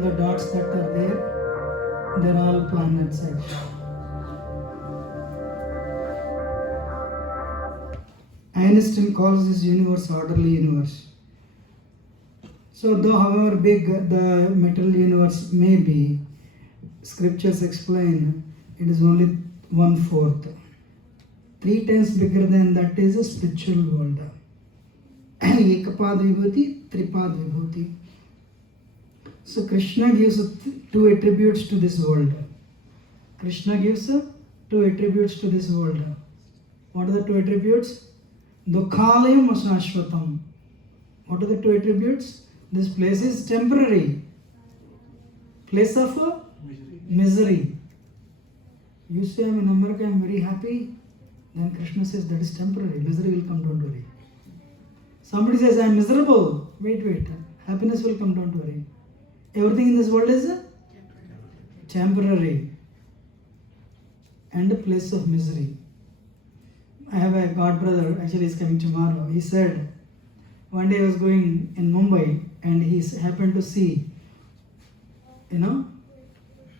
the dots that are there, they're all planets actually. Einstein calls this universe orderly universe. So though however big the material universe may be, scriptures explain it is only 1/4. 3 times bigger than that is a spiritual world. Ekapad Vibhuti, Tripad Vibhuti. So Krishna gives 2 attributes to this world. Krishna gives 2 attributes to this world. What are the 2 attributes? Dukhalayam Ashashvatam. What are the 2 attributes? This place is temporary. Place of misery. You say I'm in America, I'm very happy. Then Krishna says that is temporary. Misery will come, don't worry. Somebody says I'm miserable. Wait. Happiness will come, don't worry. Everything in this world is temporary. And a place of misery. I have a god brother, actually he's coming tomorrow. He said, one day I was going in Mumbai and he happened to see,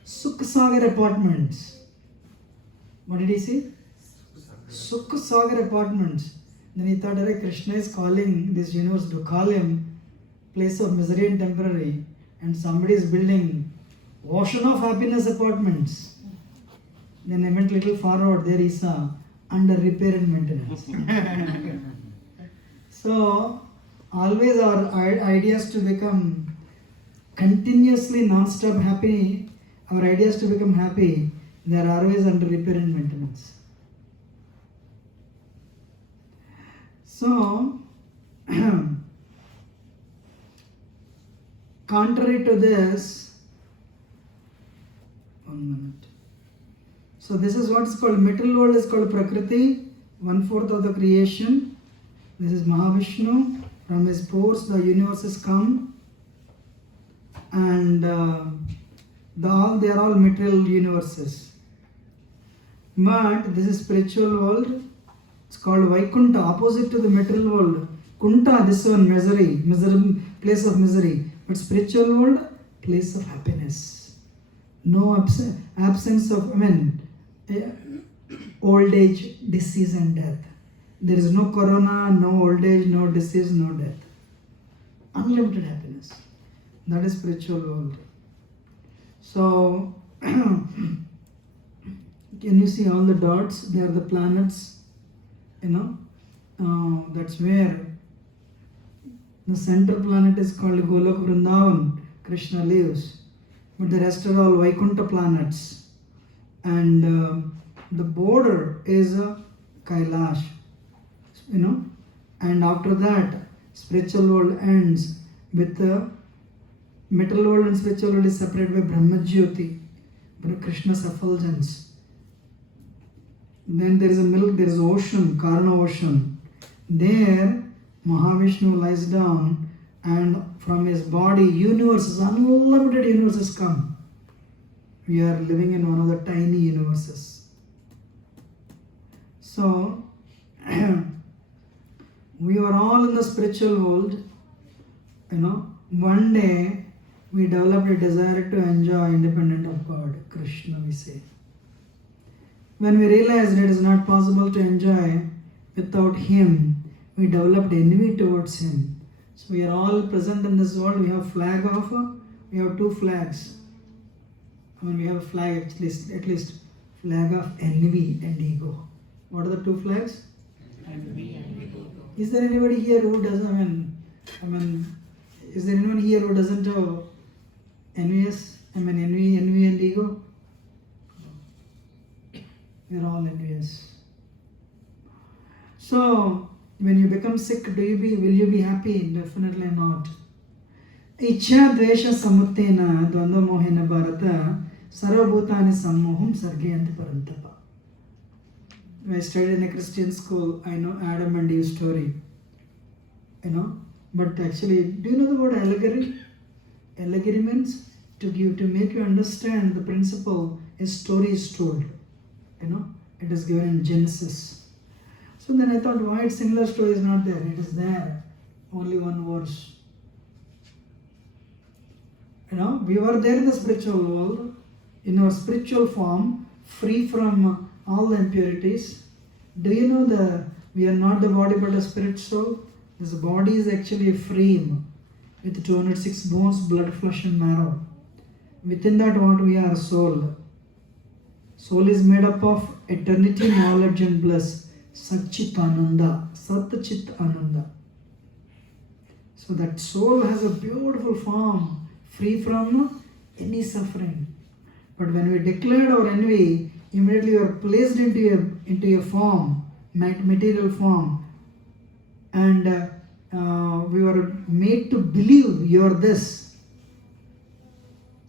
Sukh Sagar apartments. What did he see? Sukh Sagar apartments. Then he thought, Krishna is calling this universe Dukhalayam, place of misery and temporary, and somebody is building ocean of happiness apartments. Then I went little forward, there he saw under repair and maintenance. So always our ideas to become continuously non-stop happy, our ideas to become happy, they are always under repair and maintenance. So contrary to this, 1 minute. So this is what is called, material world is called Prakriti, 1/4 of the creation. This is Mahavishnu. From his pores the universes come, and they are all material universes. But this is spiritual world. It's called Vaikunta, opposite to the material world. Kunta, this one, misery, place of misery. But spiritual world, place of happiness. No absence of, old age, disease and death. There is no corona, no old age, no disease, no death. Unlimited happiness. That is spiritual world. So, can you see all the dots? They are the planets. That's where the center planet is called Golok Vrindavan. Krishna lives. But the rest are all Vaikuntha planets. And the border is Kailash. And after that, spiritual world ends with the material world, and spiritual world is separated by Brahmajyoti, Krishna's effulgence. Then there is ocean, Karna ocean. There, Mahavishnu lies down, and from his body, universes, unlimited universes come. We are living in one of the tiny universes. So, we are all in the spiritual world. One day we developed a desire to enjoy independent of God, Krishna we say. When we realized it is not possible to enjoy without Him, we developed envy towards Him. So we are all present in this world. We have we have 2 flags. We have a flag at least flag of envy and ego. What are the 2 flags? Envy and ego. Is there anybody here who doesn't, is there anyone here who doesn't have envious? Envy and ego? We are all envious. So, when you become sick, will you be happy? Definitely not. Ichha dvesha samuttena dvandva mohena bharata sarvabhutani sammoham sargayanti parantapa. When I studied in a Christian school, I know Adam and Eve story. But actually, do you know the word allegory? Allegory means to make you understand the principle. A story is told. It is given in Genesis. So then I thought, why similar story is not there? It is there. Only one verse. We were there in the spiritual world, in our spiritual form, free from all the impurities. Do you know we are not the body but a spirit soul? This body is actually a frame with 206 bones, blood, flesh and marrow. Within that what we are? Soul. Soul is made up of eternity, knowledge and bliss. Satchit Ananda. Sat Chit Ananda. So that soul has a beautiful form, free from any suffering. But when we declared our envy, immediately we are placed into a form, material form, and we were made to believe you are this.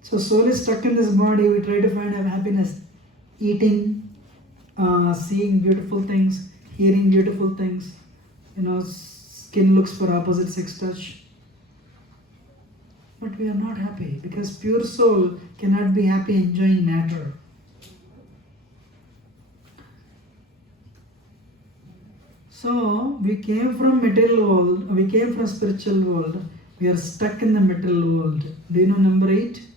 So soul is stuck in this body. We try to find happiness, eating, seeing beautiful things, hearing beautiful things. Skin looks for opposite sex touch. But we are not happy because pure soul cannot be happy enjoying matter. So we came from material world, we came from spiritual world, we are stuck in the material world. Do you know number 8?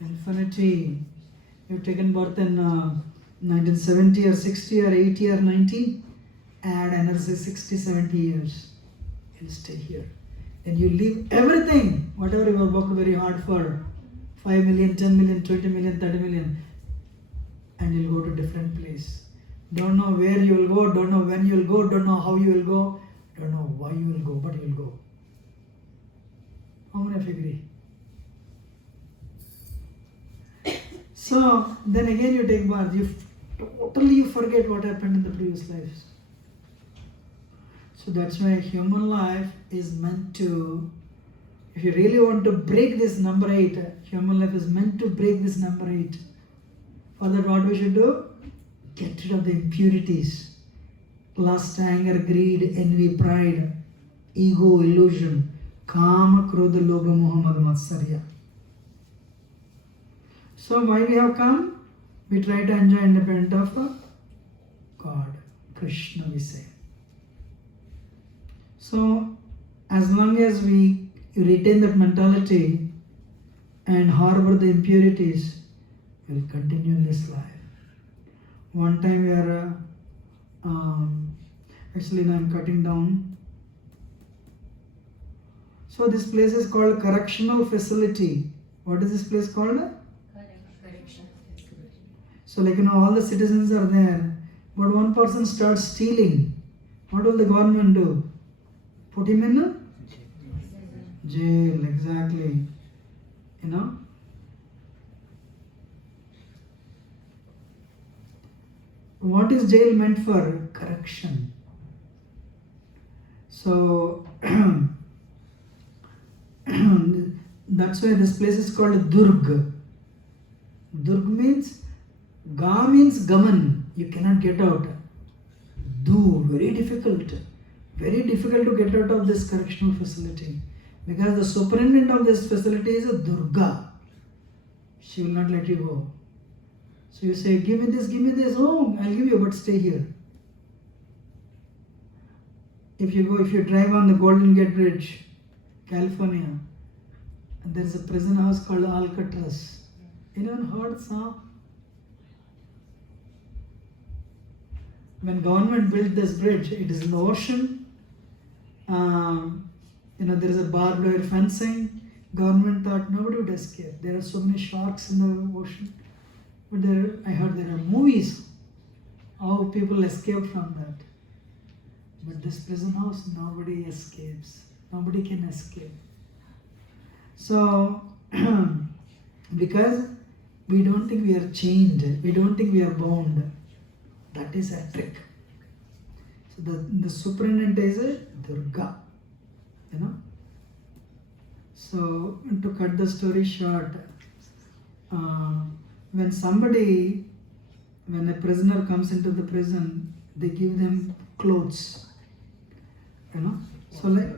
Infinity. You've taken birth in 1970 or 60 or 80 or 90. Add another 60, 70 years. You'll stay here. And you leave everything, whatever you have worked very hard for, 5 million, 10 million, 20 million, 30 million, and you'll go to different place. Don't know where you will go, don't know when you will go, don't know how you will go, don't know why you will go, but you will go. How many of you agree? So then again you take birth, you forget what happened in the previous lives. So that's why human life is meant to, if you really want to break this number 8, human life is meant to break this number 8. For that what we should do? Get rid of the impurities. Lust, anger, greed, envy, pride, ego, illusion, kama, krodha, lobha, moha, mada, matsarya. So why we have come? We try to enjoy independent of God, Krishna we say. So as long as we retain that mentality and harbor the impurities, we will continue in this life. One time we are, actually now I am cutting down. So this place is called Correctional Facility. What is this place called? Correction. So all the citizens are there, but one person starts stealing. What will the government do? Put him in jail, exactly. What is jail meant for? Correction. So that's why this place is called Durg. Durg means, Ga means Gaman, you cannot get out. Du, very difficult to get out of this correctional facility. Because the superintendent of this facility is a Durga. She will not let you go. So you say, give me this, oh, I'll give you, but stay here. If you drive on the Golden Gate Bridge, California, and there is a prison house called Alcatraz. Anyone heard some? When government built this bridge, it is in the ocean. There is a barbed wire fencing. Government thought nobody would escape. There are so many sharks in the ocean. But I heard there are movies how people escape from that. But this prison house, nobody escapes. Nobody can escape. So, because we don't think we are chained, we don't think we are bound. That is a trick. So the superintendent is a Durga. So to cut the story short, when a prisoner comes into the prison, they give them clothes. So like,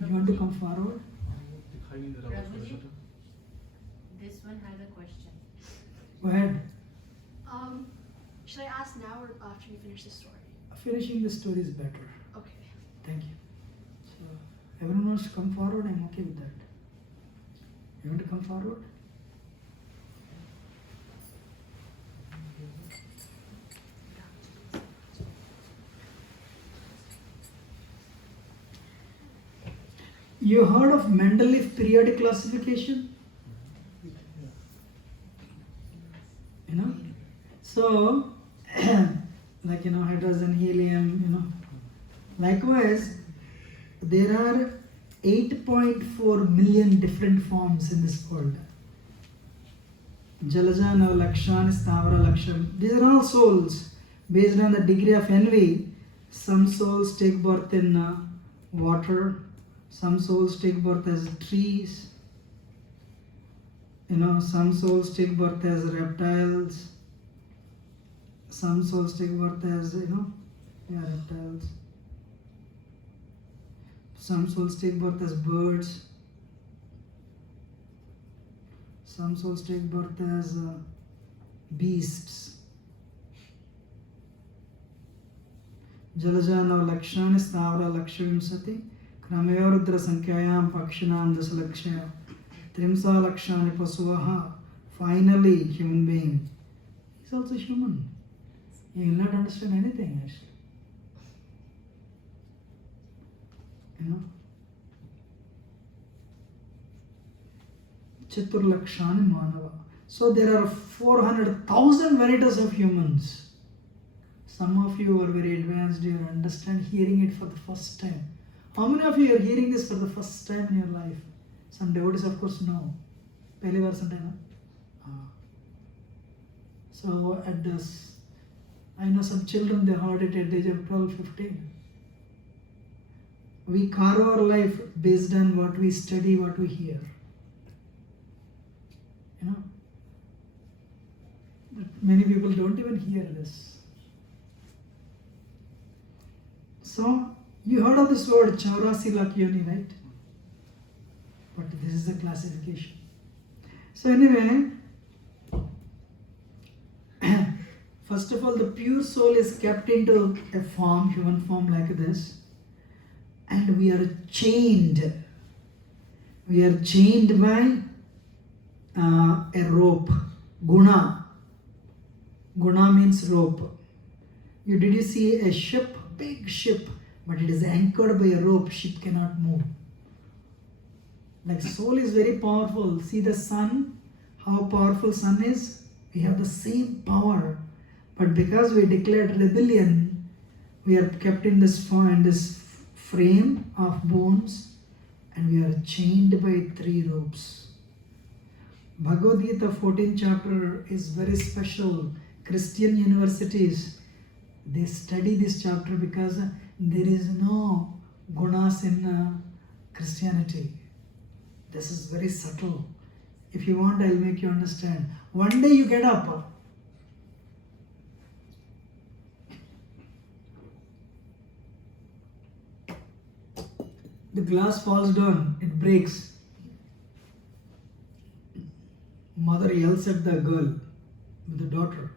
you want to come forward? Prabhuji, this one has a question. Go ahead. Should I ask now or after you finish the story? Finishing the story is better. Thank you. So, everyone wants to come forward, I'm okay with that. You want to come forward? You heard of Mendeleev periodic classification? You know? So, like, hydrogen, helium, Likewise, there are 8.4 million different forms in this world. Jalaja, Navalakshan, Stavara, Laksham. These are all souls. Based on the degree of envy, some souls take birth in water, some souls take birth as trees, some souls take birth as reptiles, some souls take birth as, reptiles. Some souls take birth as birds. Some souls take birth as beasts. Jalajana Lakshana Stavra Lakshvimsati Kramayarudra Sankhayam Pakshanam Dasalakshaya Trimsa Lakshani Pasuvaha. Finally, human being. He's also human. He will not understand anything actually. Chaturlakshani Manava. So there are 400,000 varieties of humans. Some of you are very advanced, you understand hearing it for the first time. How many of you are hearing this for the first time in your life? Some devotees, of course, know. Pehli baar sunte na? So at this, I know some children, they heard it at the age of 12, 15. We carve our life based on what we study, what we hear. But many people don't even hear this. So, you heard of this word Chaurasi Lakh Yoni, right? But this is a classification. So anyway, first of all, the pure soul is kept into a form, human form like this. And we are chained. We are chained by a rope. Guna. Guna means rope. Did you see a ship? Big ship. But it is anchored by a rope. Ship cannot move. Like soul is very powerful. See the sun? How powerful sun is? We have the same power. But because we declared rebellion, we are kept in this frame of bones, and we are chained by 3 ropes. Bhagavad Gita 14th chapter is very special. Christian universities, they study this chapter because there is no gunas in Christianity. This is very subtle. If you want, I'll make you understand. One day you get up. The glass falls down, it breaks. Mother yells at the girl, the daughter.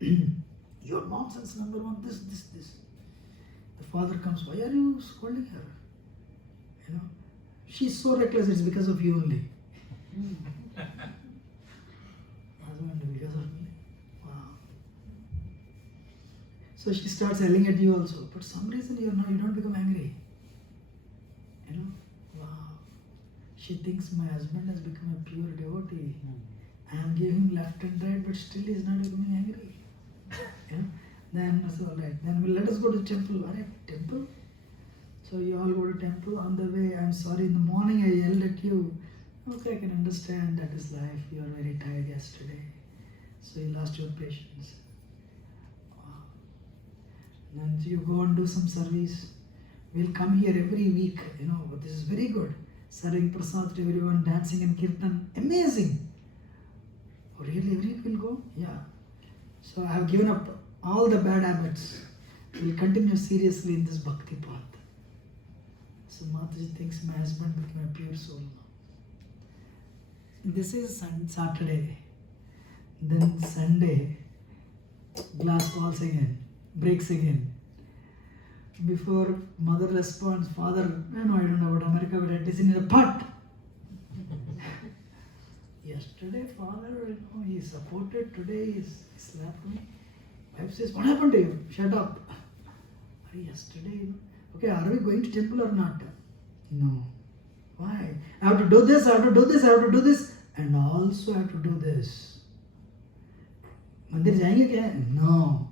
Your nonsense, number one, this. The father comes, why are you scolding her? She's so reckless, it's because of you only. Husband, because of me. Wow. So she starts yelling at you also. But some reason you don't become angry. Wow. She thinks my husband has become a pure devotee. I am giving left and right, but still he is not becoming angry. Then I said, alright, then let us go to temple. Alright, temple? So you all go to temple. On the way, I'm sorry, in the morning I yelled at you. Okay, I can understand, that is life. You are very tired yesterday. So you lost your patience. Wow. Then you go and do some service. We'll come here every week, but this is very good. Serving prasad to everyone, dancing and kirtan. Amazing. Oh, really? Every week we'll go? Yeah. So I have given up all the bad habits. We'll continue seriously in this bhakti path. So Mataji thinks my husband became a pure soul now. This is Saturday. Then Sunday, glass falls again, breaks again. Before mother responds, father, I don't know about America, but at least in a pot. Yesterday, father, he supported, today he slapped me. Wife says, what happened to you? Shut up. Yesterday, okay, are we going to temple or not? No. Why? I have to do this, I have to do this, I have to do this, and also I have to do this. Mandir jayenge kya? No.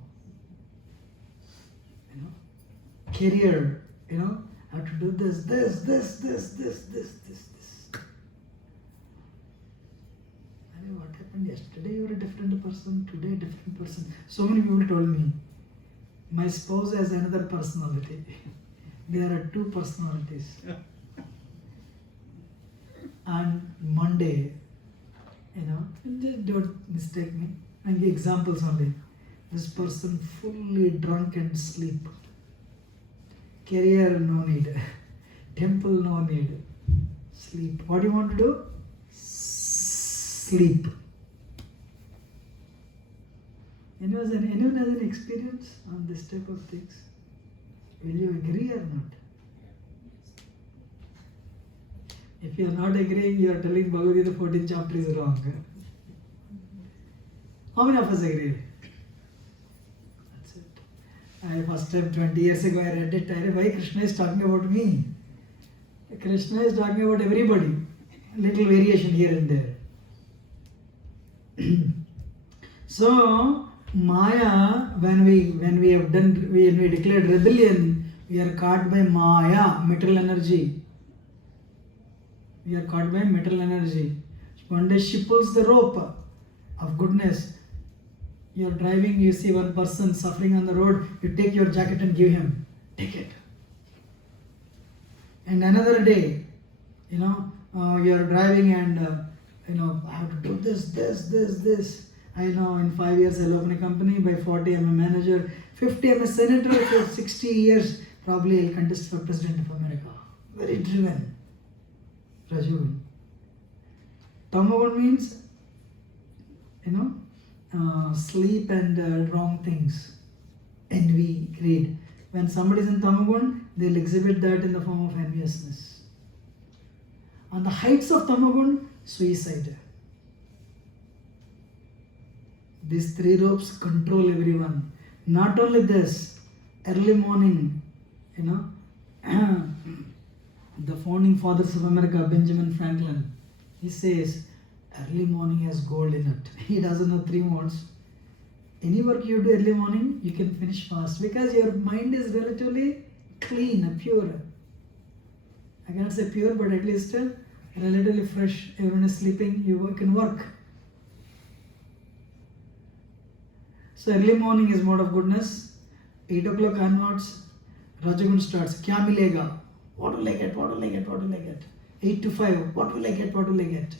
Career, I have to do this. What happened yesterday? You were a different person, today a different person. So many people told me, my spouse has another personality. There are two personalities. And Monday, don't mistake me. I give examples only. This person fully drunk and sleep. Career, no need. Temple, no need. Sleep. What do you want to do? Sleep. Anyone has any experience on this type of things? Will you agree or not? If you are not agreeing, you are telling Bhagavad Gita 14th chapter is wrong. How many of us agree? That's it. First time 20 years ago I read it. Why Krishna is talking about me? Krishna is talking about everybody. Little variation here and there. So Maya, when we have done, when we declared rebellion, we are caught by Maya, material energy. We are caught by material energy. One day she pulls the rope of goodness. You are driving, you see one person suffering on the road, you take your jacket and give him. Take it. And another day, you are driving and I have to do this. I know in 5 years I'll open a company, by 40 I'm a manager, 50 I'm a senator, for 60 years probably I'll contest for president of America. Very driven. Rajagun. Tamagun means, sleep and wrong things. Envy, greed. When somebody is in Tamagun, they'll exhibit that in the form of enviousness. On the heights of Tamagun, suicide. These three ropes control everyone. Not only this, early morning, the founding fathers of America, Benjamin Franklin, he says, early morning has gold in it. He doesn't know 3 modes. Any work you do early morning, you can finish fast because your mind is relatively clean, pure. I cannot say pure, but at least relatively fresh. Everyone is sleeping, you can work. So early morning is mode of goodness. 8 o'clock onwards, Rajagun starts. Kya milega? What will I get? What will I get? What will I get? 8 to 5. What will I get? What will I get?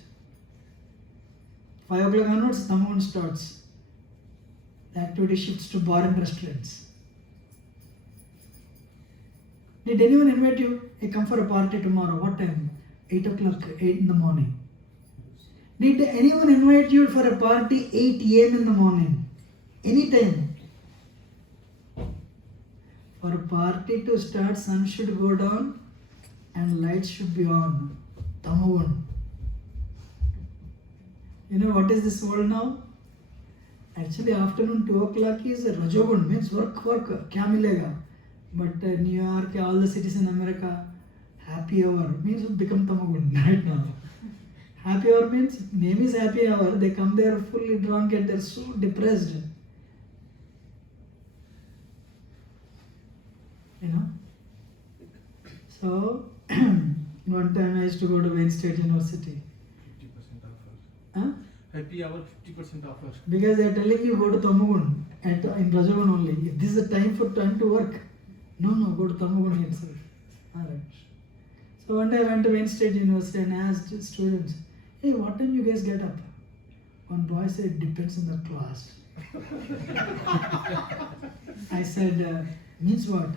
5 o'clock onwards, Tamagun starts. The activity shifts to bar and restaurants. Did anyone invite you? Hey, come for a party tomorrow. What time? 8 o'clock, 8 in the morning. Did anyone invite you for a party 8 a.m. in the morning? Anytime. For a party to start, sun should go down and lights should be on. Tamagun. You know what is this world now? Actually, afternoon 2 o'clock is Rajagun, means work, kya milega. But New York, all the cities in America, happy hour means become Tamagun right now. Happy hour means, name is happy hour, they come there fully drunk and they're so depressed. So, one time I used to go to Wayne State University. 50% offer. Huh? Happy hour, 50% offer. Because they are telling you go to Tamagun in Rajagun only. If this is a time to work, no, go to Tamagun itself. Alright. So one day I went to Wayne State University and asked students, hey, what time you guys get up? One boy said, it depends on the class. I said, means what?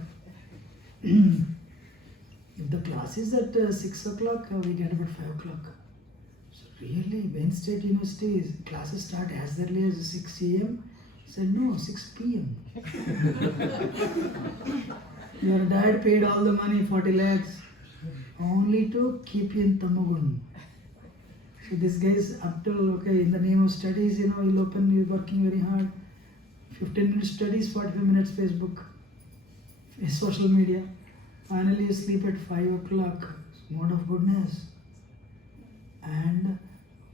If the class is at 6 o'clock, we get about 5 o'clock. So really, Wayne State University, classes start as early as 6 a.m. I said, no, 6 p.m. Your dad paid all the money, 40 lakhs, only to keep you in Tamagun. So this guy is up till, okay, in the name of studies, he'll open, he's working very hard. 15 minutes studies, 45 minutes Facebook, social media. Finally you sleep at 5 o'clock, mode of goodness. And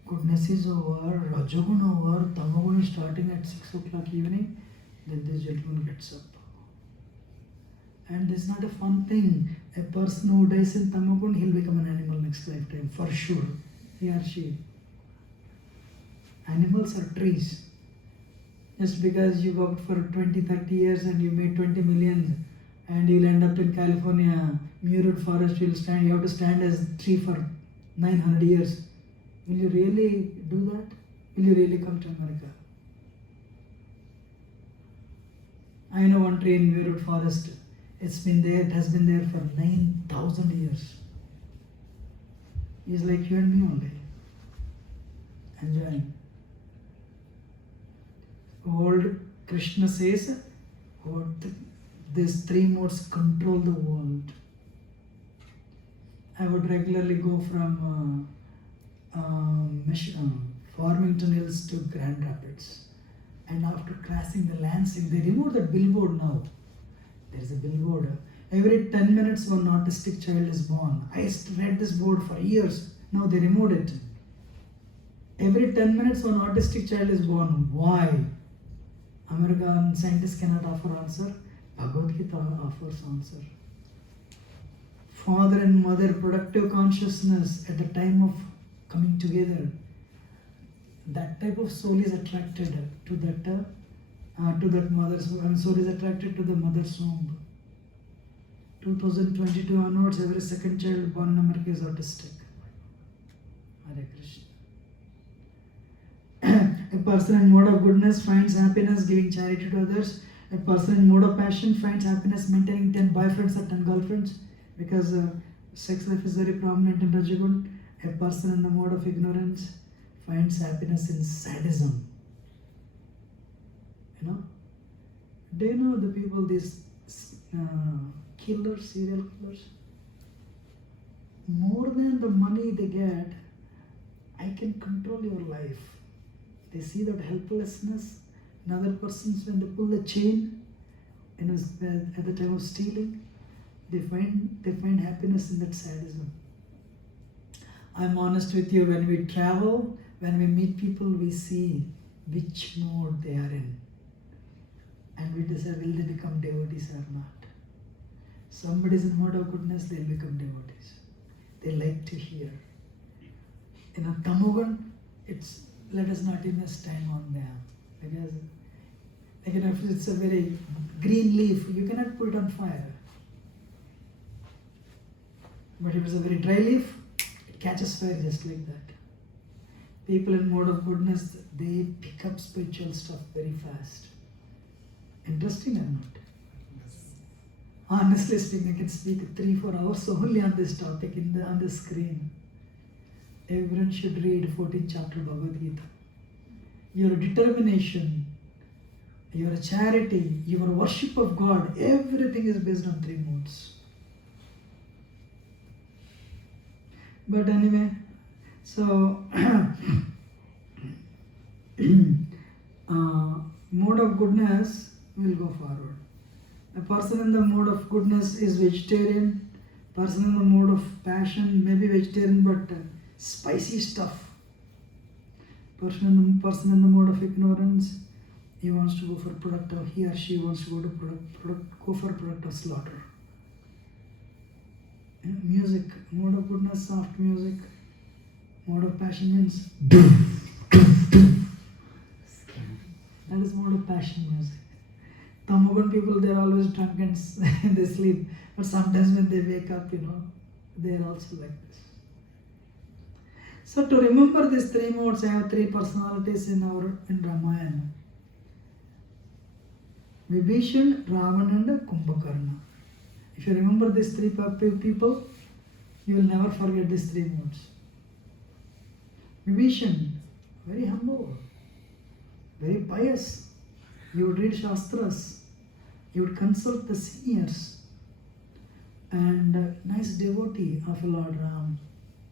goodness is over, Rajagun over, Tamagun is starting at 6 o'clock evening, then this gentleman gets up. And this is not a fun thing. A person who dies in Tamagun, he'll become an animal next lifetime, for sure. He or she. Animals are trees. Just because you worked for 20, 30 years and you made 20 million and you'll end up in California, Murid forest, you have to stand as a tree for 900 years. Will you really do that? Will you really come to America? I know one tree in Murid forest. It has been there for 9,000 years. He's like you and me only. Enjoying. Old Krishna says, these three modes control the world. I would regularly go from Farmington Hills to Grand Rapids. And after crossing the Lansing, they removed that billboard now. There is a billboard. Every 10 minutes one autistic child is born. I read this board for years. Now they removed it. Every 10 minutes one autistic child is born. Why? American scientists cannot offer answer. Bhagavad Gita offers answer. Father and mother, productive consciousness at the time of coming together. That type of soul is attracted to that mother's womb. Soul is attracted to the mother's womb. 2022 onwards, every second child born in America is autistic. Hare Krishna. A person in mode of goodness finds happiness giving charity to others. A person in mode of passion finds happiness maintaining 10 boyfriends or 10 girlfriends, because sex life is very prominent in Rajagun. A person in the mode of ignorance finds happiness in sadism. Do you know the people, these killers, serial killers? More than the money they get, I can control your life. They see that helplessness in other persons when they pull the chain, at the time of stealing, they find happiness in that sadism. I'm honest with you, when we travel, when we meet people, we see which mode they are in. And we decide, will they become devotees or not? Somebody is in mode of goodness, they'll become devotees. They like to hear. Tamogun, let us not invest time on them. Because if it's a very green leaf, you cannot put it on fire. But if it's a very dry leaf, it catches fire just like that. People in mode of goodness, they pick up spiritual stuff very fast. Interesting or not? Yes. Honestly speaking, I can speak 3-4 hours only on this topic on the screen. Everyone should read 14th chapter of Bhagavad Gita. Your determination, your charity, your worship of God, everything is based on 3 modes. But anyway, so mode of goodness will go forward. A person in the mode of goodness is vegetarian. Person in the mode of passion may be vegetarian, but spicy stuff. Person in the mode of ignorance, he wants to go for productive. He or she wants to go for productive slaughter. Music, mode of goodness, soft music. Mode of passion means that is mode of passion music. Tamagun people, they're always drunk and they sleep. But sometimes when they wake up, they're also like this. So to remember these 3 modes, I have 3 personalities in Ramayana. Vibhishan, Ravan and Kumbhakarna. If you remember these 3 people, you will never forget these 3 modes. Vibhishan, very humble, very pious. You would read Shastras. You would consult the seniors. and nice devotee of Lord Ram,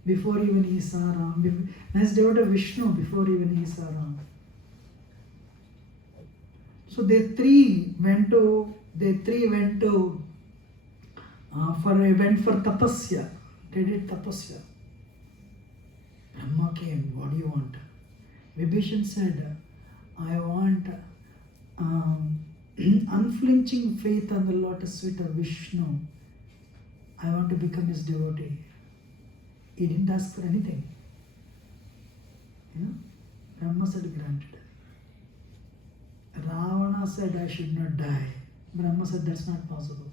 before even he saw Ram, nice devotee of Vishnu before even he saw Ram. So they three went for tapasya. They did tapasya. Brahma came. What do you want? Vibhishan said, I want unflinching faith on the lotus feet of Vishnu. I want to become his devotee. He didn't ask for anything. Yeah? Brahma said, granted. Ravana said, I should not die. Brahma said, that's not possible.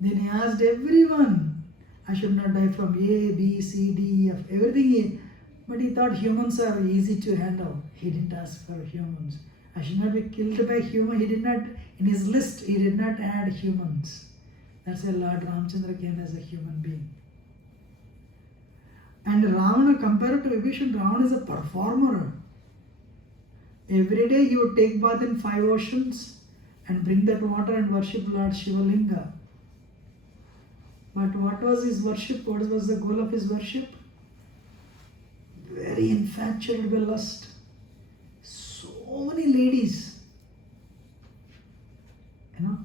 Then he asked everyone, I should not die from A, B, C, D, F, everything. But he thought humans are easy to handle. He didn't ask for humans. I should not be killed by human. He did not, in his list, he did not add humans. That's why Lord Ramchandra came as a human being. And Ravana, compared to Vibhishan, Ravana is a performer. Every day he would take bath in 5 oceans and bring that water and worship Lord Shivalinga. But what was his worship? What was the goal of his worship? Very infatuated by lust. So many ladies. You know.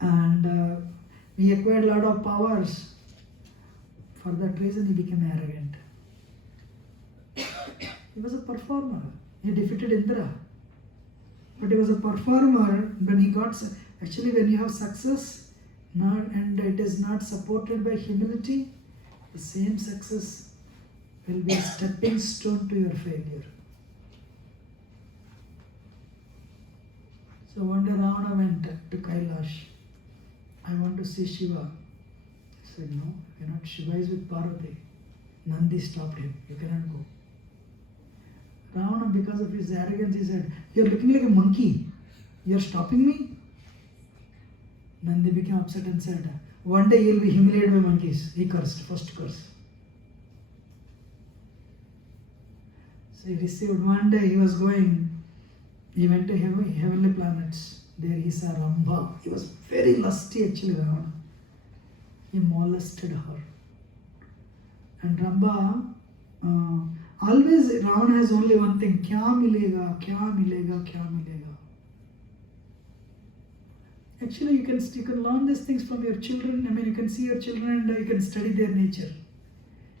And he acquired a lot of powers. For that reason he became arrogant. He was a performer. He defeated Indra. But he was a performer when he got... Actually, when you have success and it is not supported by humility, the same success will be a stepping stone to your failure. So one day Ravana went to Kailash. I want to see Shiva. He said, no, you're not. Shiva is with Parvati. Nandi stopped him. You cannot go. Ravana, because of his arrogance, he said, you're looking like a monkey. You're stopping me? Nandi became upset and said, one day you'll be humiliated by monkeys. He cursed, first curse. So he received, one day he was going, he went to heavenly planets. There he saw Rambha. He was very lusty actually, Ravana. He molested her. And Rambha, always Ravana has only one thing, kya milega, kya milega, kya milega. Actually, you can learn these things from your children. I mean, you can see your children and you can study their nature.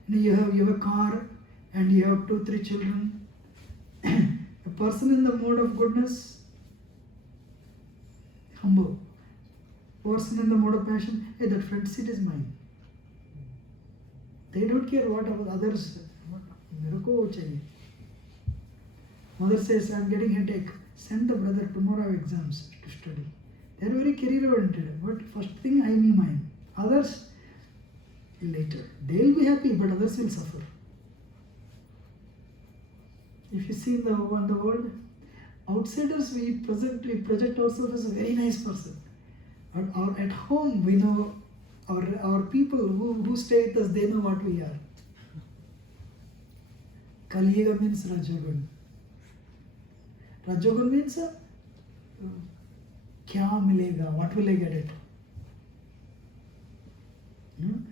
You have a car and you have 2-3 children. A person in the mode of goodness, humble. Person in the mode of passion, hey, that front seat is mine. They don't care what others. Mother says, I'm getting headache. Send the brother, tomorrow I have exams to study. They are very career oriented. But first thing, I me mine. Others, later. They will be happy, but others will suffer. If you see in the world, outsiders, we project ourselves as a very nice person. Or at home, we know our people who stay with us, they know what we are. Kaliyuga means Rajogun. Rajogun means kya milega, what will I get it?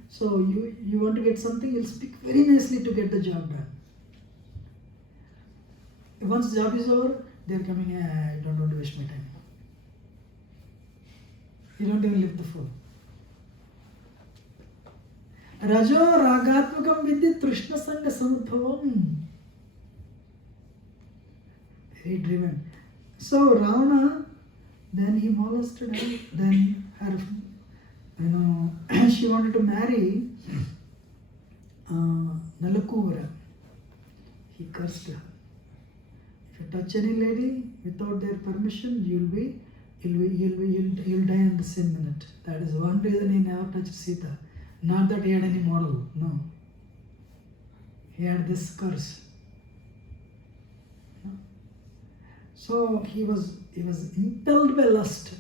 So you want to get something, you'll speak very nicely to get the job done. Once the job is over, they're coming, I don't want to waste my time. You don't even lift the phone. Rajo ragatmakam vidya trishna sanga samudbhavam. Very driven. So Ravana, then he molested her, then her, she wanted to marry Nalakuvara. He cursed her. If you touch any lady without their permission, you'll die in the same minute. That is one reason he never touched Sita. Not that he had any moral, no. He had this curse. So he was impelled by lust.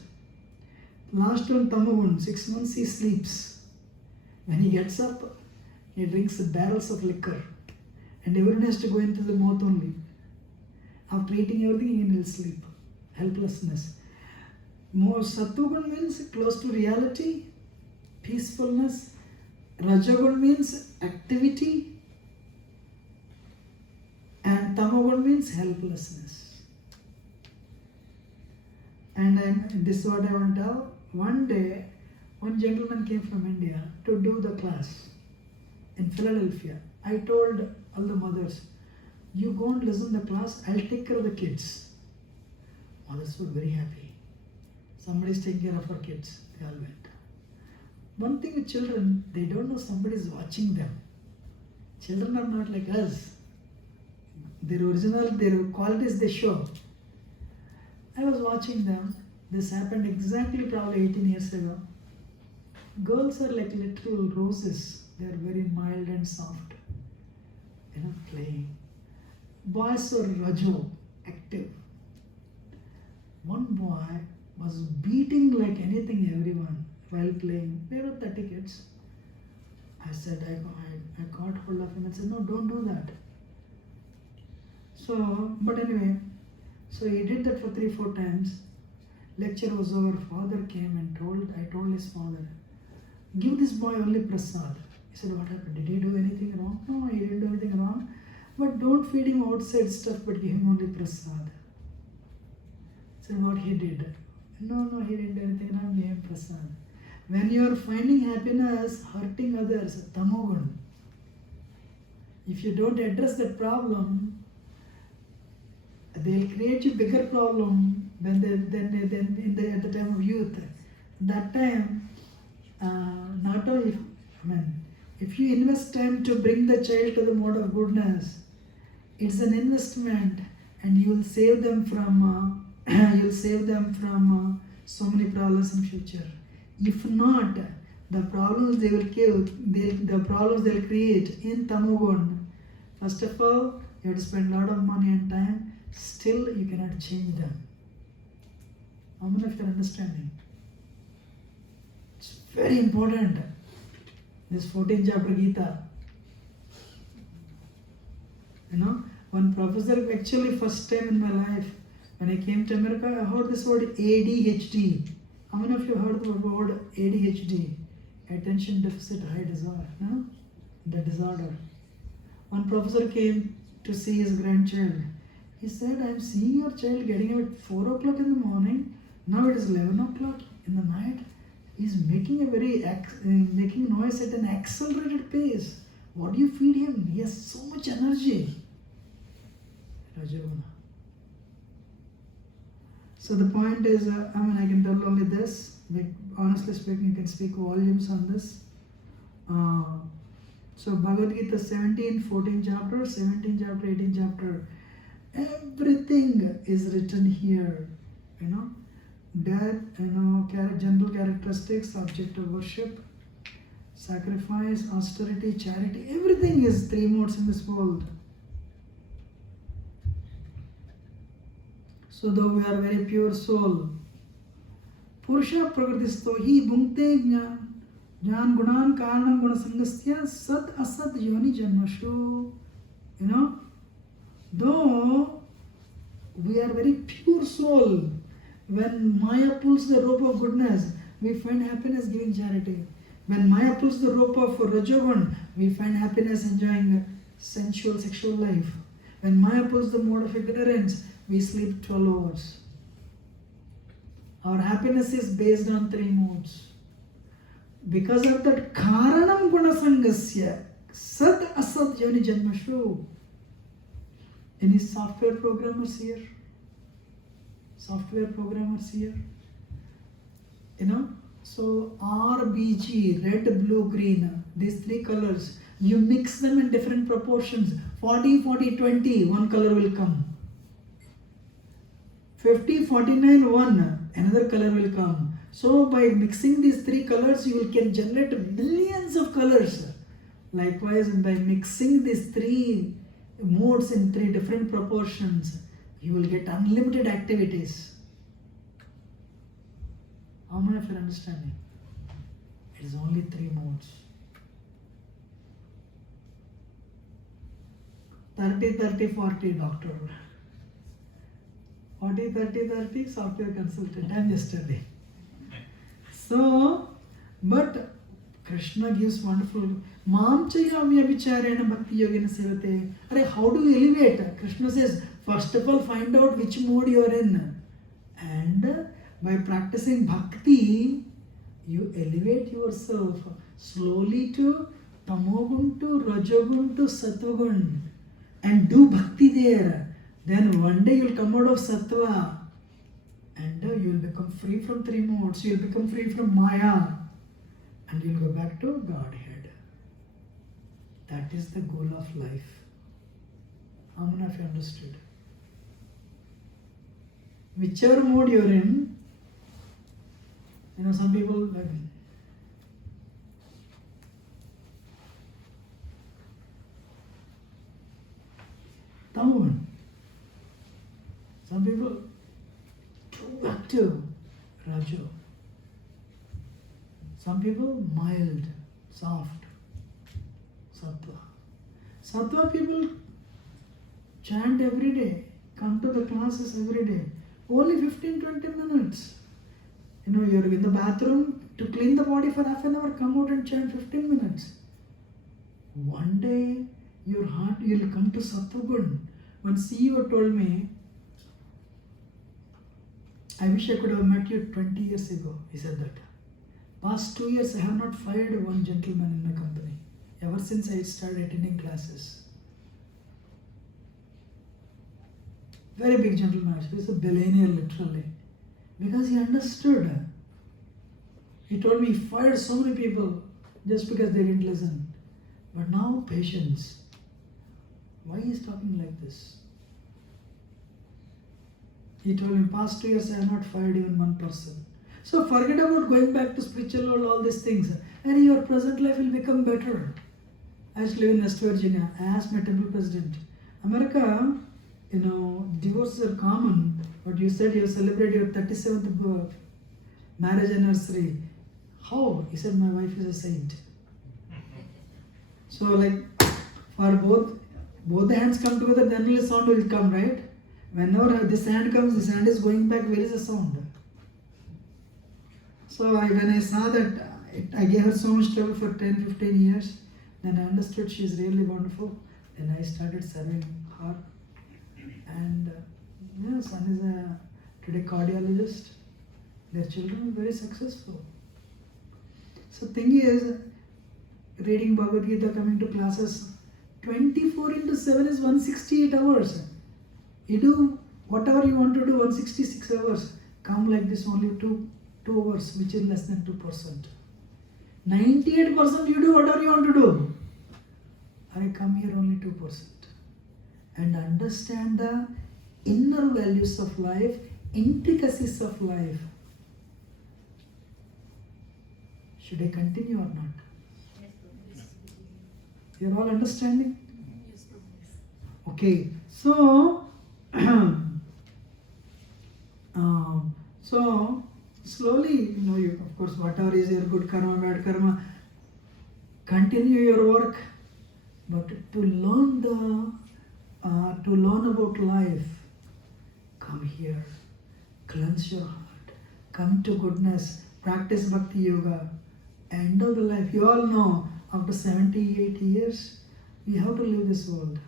Last one, Tamagun, 6 months he sleeps. When he gets up, he drinks barrels of liquor. And everyone has to go into the mouth only. After eating everything, he will sleep. Helplessness. More Sattvagun means close to reality. peacefulness. Rajagun means activity and Tamagun means helplessness. And this is what I want to tell. One day, one gentleman came from India to do the class in Philadelphia. I told all the mothers, you go and listen to the class, I'll take care of the kids. Mothers were very happy. Somebody's taking care of our kids. They all went. One thing with children, they don't know somebody is watching them. Children are not like us. Their qualities they show. I was watching them. This happened exactly probably 18 years ago. Girls are like little roses. They are very mild and soft. Playing. Boys are rajo, active. One boy was beating like anything everyone while playing. There were 30 kids. I said, I caught hold of him and said, no, don't do that. So, but anyway, so he did that for 3-4 times. Lecture was over, father came and I told his father, give this boy only prasad. He said, what happened? Did he do anything wrong? No, he didn't do anything wrong. But don't feed him outside stuff, but give him only prasad. I said, what he did? No, he didn't do anything wrong, give him prasad. When you are finding happiness, hurting others, tamogun. If you don't address that problem, they'll create you bigger problem at the time of youth. That time, not only, if you invest time to bring the child to the mode of goodness, it's an investment, and you will save them from so many problems in future. If not, the problems they'll create in tamogun. First of all, you have to spend a lot of money and time. Still, you cannot change them. How many of you are understanding? It's very important. This 14th chapter Gita. One professor, actually first time in my life, when I came to America, I heard this word ADHD. How many of you heard the word ADHD? Attention Deficit High Disorder. No? The disorder. One professor came to see his grandchild. He said, I'm seeing your child getting up at 4 o'clock in the morning. Now it is 11 o'clock in the night. He's making making noise at an accelerated pace. What do you feed him? He has so much energy. Rajavana. So the point is, I can tell only this. Honestly speaking, you can speak volumes on this. So Bhagavad Gita 17, 14 chapter, 17 chapter, 18 chapter. Everything is written here. Death, general characteristics, object of worship, sacrifice, austerity, charity. Everything is 3 modes in this world. So though we are very pure soul, Purusha Prakritisto hi bhunkte jnan gunan karanam gunasangasya sat asat yoni janmashu. Though we are very pure soul, when Maya pulls the rope of goodness, we find happiness giving charity. When Maya pulls the rope of Rajavan, we find happiness enjoying sensual sexual life. When Maya pulls the mode of ignorance, we sleep 12 hours. Our happiness is based on 3 modes. Because of that, Karanam Gunasangasya, Sat Asat Yoni Janmashu. Any software programmers here? Software programmers here? So RBG, red, blue, green, these 3 colors, you mix them in different proportions. 40, 40, 20, one color will come. 50, 49, 1, another color will come. So by mixing these 3 colors, you can generate millions of colors. Likewise, by mixing these 3 modes in 3 different proportions, you will get unlimited activities. How many of you are understanding? It is only 3 modes. 30, 30, 40, doctor. 40, 30, 30, software consultant. I'm just telling. So, but Krishna gives wonderful. Mam chayami abhicharena bhakti yogena sevate. Are how do you elevate? Krishna says, first of all, find out which mode you are in. And by practicing bhakti, you elevate yourself slowly to tamogun to rajogun to sattvagun. And do bhakti there. Then one day you'll come out of sattva. And you'll become free from three modes. You'll become free from Maya. And you'll go back to Godhead. That is the goal of life. How many of you understood? Whichever mode you're in, some people like Tamogun. Some people too active, Rajo. Some people mild, soft, Sattva. Sattva people chant every day, come to the classes every day. Only 15-20 minutes. You're in the bathroom to clean the body for half an hour, come out and chant 15 minutes. One day, your heart, you'll come to Sattvagun. One CEO told me, I wish I could have met you 20 years ago. He said that. Past 2 years, I have not fired one gentleman in my company. Ever since I started attending classes. Very big gentleman. He's a billionaire literally. Because he understood. He told me he fired so many people just because they didn't listen. But now patience. Why he is talking like this? He told me past 2 years I have not fired even one person. So forget about going back to spiritual world, all these things. And your present life will become better. I used to live in West Virginia. I asked my temple president, America, divorces are common, but you said you celebrate your 37th marriage anniversary. How? He said, my wife is a saint. So like, for both the hands come together, then only sound will come, right? Whenever this hand comes, this hand is going back, where is the sound? So when I saw that, I gave her so much trouble for 10-15 years, then I understood she is really wonderful. Then I started serving her. And son is today cardiologist. Their children are very successful. So thing is, reading Bhagavad Gita, coming to classes, 24/7 is 168 hours. You do whatever you want to do, 166 hours. Come like this only 2 hours, which is less than 2%. 98% you do whatever you want to do. I come here only 2%. And understand the inner values of life, intricacies of life. Should I continue or not? You're all understanding? Okay, so so slowly, you, of course, whatever is your good karma, bad karma, continue your work, but to learn about life, come here, cleanse your heart, come to goodness, practice bhakti yoga, end of the life. You all know, after 70-80 years, we have to leave this world.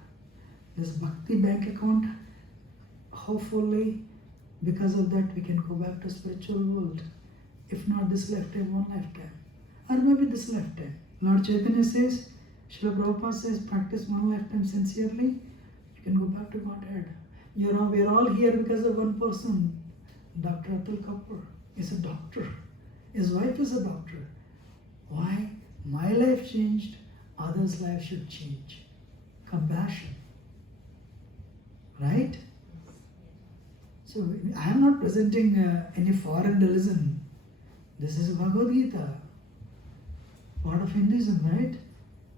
This bhakti bank account, hopefully, because of that, we can go back to spiritual world. If not this lifetime, one lifetime. Or maybe this lifetime. Lord Chaitanya says, Srila Prabhupada says, practice one lifetime sincerely, you can go back to Godhead. We are all here because of one person. Dr. Atul Kapoor is a doctor. His wife is a doctor. Why? My life changed, others' life should change. Compassion. Right? So I am not presenting any foreign religion. This is Bhagavad Gita, part of Hinduism, right?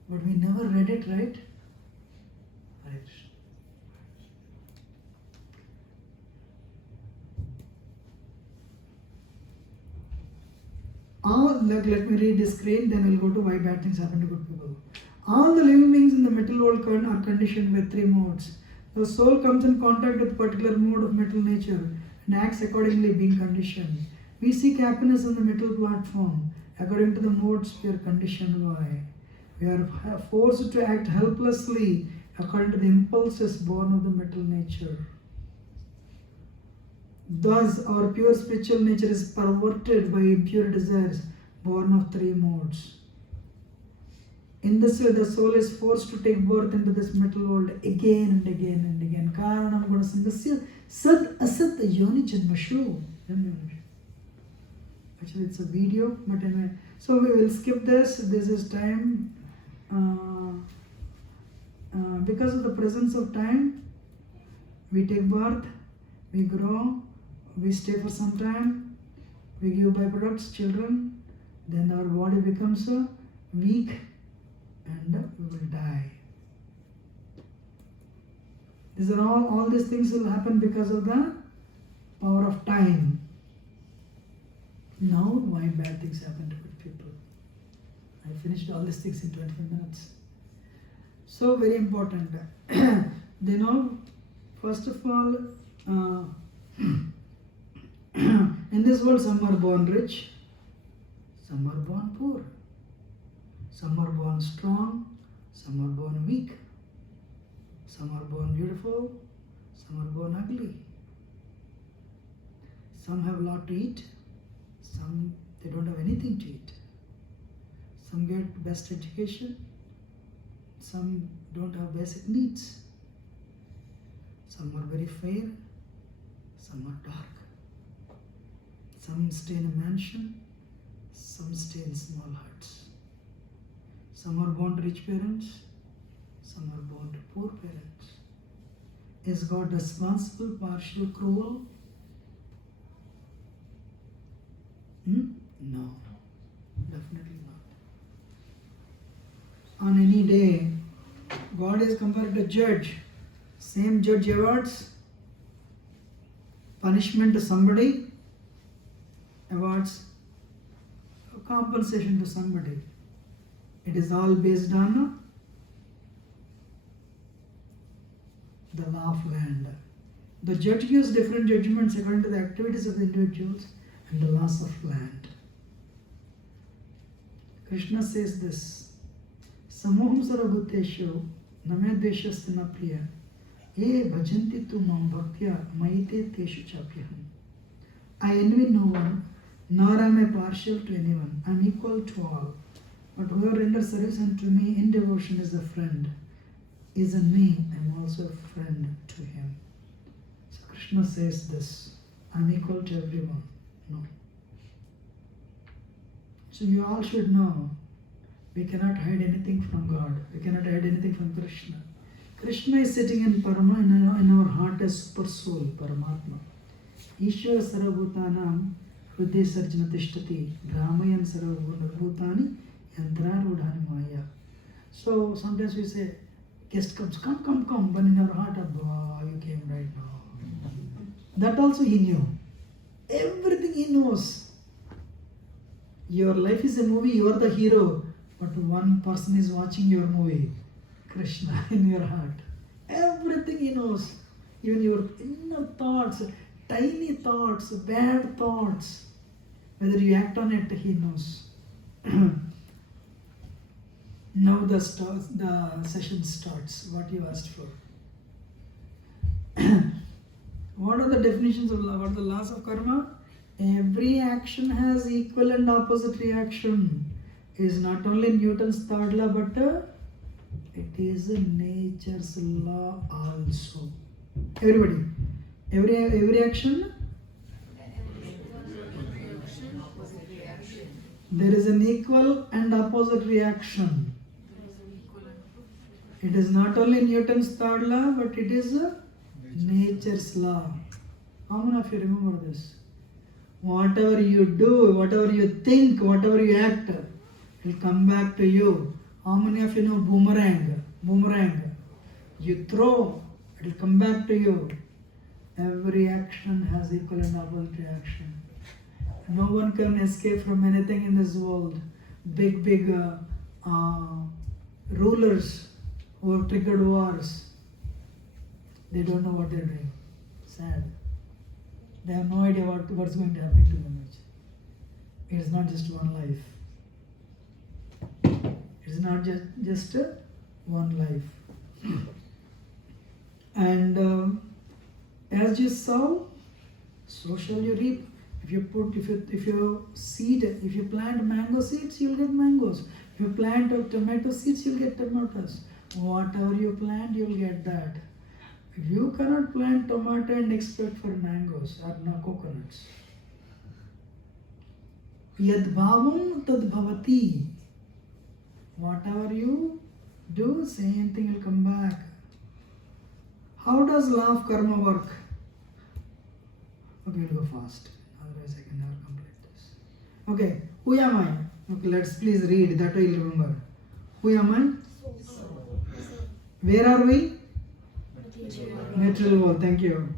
But we never read it, right? Right. Let me read this screen, then we'll go to why bad things happen to good people. All the living beings in the material world are conditioned with 3 modes. The soul comes in contact with particular mode of mental nature and acts accordingly, being conditioned. We seek happiness on the mental platform According to the modes, we are conditioned by. We are forced to act helplessly according to the impulses born of the metal nature. Thus, our pure spiritual nature is perverted by impure desires born of three modes. In this way, the soul is forced to take birth into this metal world again and again and again. Karanam gunasandasya sad asat yoni janmashu. Actually, it's a video, but anyway. So we will skip this. This is time. Because of the presence of time, we take birth, we grow, we stay for some time, we give byproducts, children, then our body becomes weak and we will die. These are all these things will happen because of the power of time. Now, why bad things happen to good people? I finished all these things in 25 minutes. So, very important. They know, first of all, in this world, some are born rich, some are born poor, some are born strong, some are born weak, some are born beautiful, some are born ugly. Some have a lot to eat, some they don't have anything to eat. Some get best education, some don't have basic needs. Some are very fair, some are dark. Some stay in a mansion, some stay in small huts. Some are born to rich parents, some are born to poor parents. Is God responsible, partial, cruel? No, definitely not. On any day, God is compared to judge. Same judge awards punishment to somebody, awards compensation to somebody. It is all based on the law of land. The judge gives different judgments according to the activities of the individuals and the laws of land. Krishna says this, Samoham sarabhuteshu name dveshasti na priya ye bhajanti tu mam bhaktya maite teshu chapyaham. I envy no one, nor am I partial to anyone. I am equal to all. But whoever renders service unto me in devotion is a friend. Is in me, I am also a friend to him. So Krishna says this, I am equal to everyone. No. So you all should know, we cannot hide anything from God. We cannot hide anything from Krishna. Krishna is sitting in Parama, in our heart as super soul, Paramatma. Ishvara sarvabhutanam hridaya sarjana tishtati brahmayan sarvabhutani yantrarudhani maya. So sometimes we say, guest comes, come, but in our heart, Abba, you came right now. That also he knew. Everything he knows. Your life is a movie, you are the hero, but one person is watching your movie, Krishna, in your heart. Everything he knows, even your inner thoughts, tiny thoughts, bad thoughts, whether you act on it, he knows. Now the session starts, what you asked for. What are the definitions of law? What are the laws of karma? Every action has equal and opposite reaction. It is not only Newton's third law, but it is nature's law also. Everybody, every action, there is an equal and opposite reaction. It is not only Newton's third law, but it is nature's law. How many of you remember this? Whatever you do, whatever you think, whatever you act, it will come back to you. How many of you know boomerang? Boomerang. You throw, it will come back to you. Every action has equal and opposite reaction. No one can escape from anything in this world. Big rulers who have triggered wars, they don't know what they're doing. Sad. They have no idea what's going to happen to them. It is not just one life. It's not just one life. And as you sow, so shall you reap. If you plant mango seeds, you'll get mangoes. If you plant tomato seeds, you'll get tomatoes. Whatever you plant, you'll get that. You cannot plant tomato and expect for mangoes or no coconuts. Yad bhavam tad bhavati. Whatever you do, same thing will come back. How does law of karma work? Okay, we'll go fast. Otherwise, I can never complete this. Okay, who am I? Okay, let's please read. That way you'll remember. Who am I? Where are we? Material world. Thank you.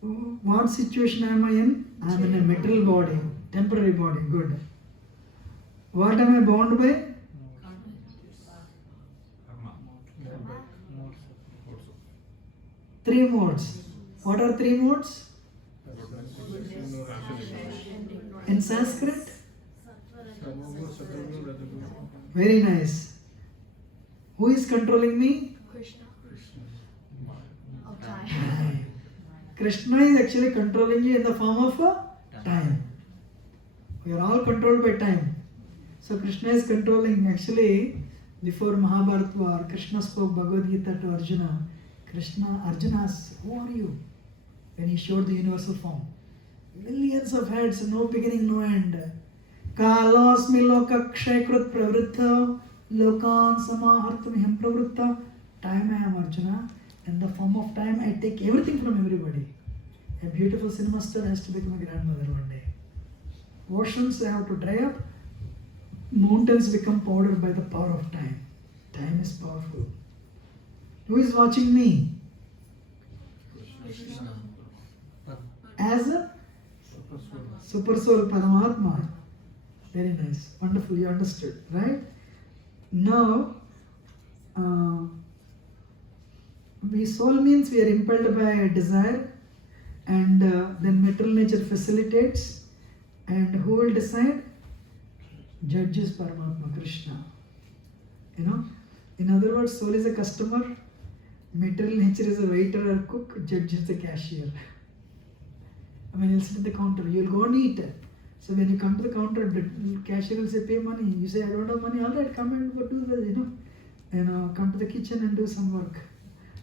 What situation am I in? I am in a material body, temporary body. Good. What am I bound by? Three modes. What are three modes? In Sanskrit? Very nice. Who is controlling me? Krishna. Time. Krishna is actually controlling you in the form of time. We are all controlled by time. So Krishna is controlling. Actually, before Mahabharata war, Krishna spoke Bhagavad Gita to Arjuna. Arjuna asked, who are you? When he showed the universal form. Millions of heads, no beginning, no end. Kalasmi loka kshaykrit pravritta lokan samahartamiham pravritta. Time I am Arjuna. In the form of time, I take everything from everybody. A beautiful cinema star has to become a grandmother one day. Oceans have to dry up. Mountains become powder by the power of time. Time is powerful. Who is watching me? As a super soul, Paramatma. Very nice. Wonderful. You understood, right? Now, soul means we are impelled by a desire, and then material nature facilitates. And who will decide? Judges Paramatma, Krishna. In other words, soul is a customer, material nature is a waiter or cook, judge is the cashier. You'll sit at the counter, you'll go and eat. So when you come to the counter, the cashier will say, pay money. You say, I don't have money. All right, come and do this, come to the kitchen and do some work.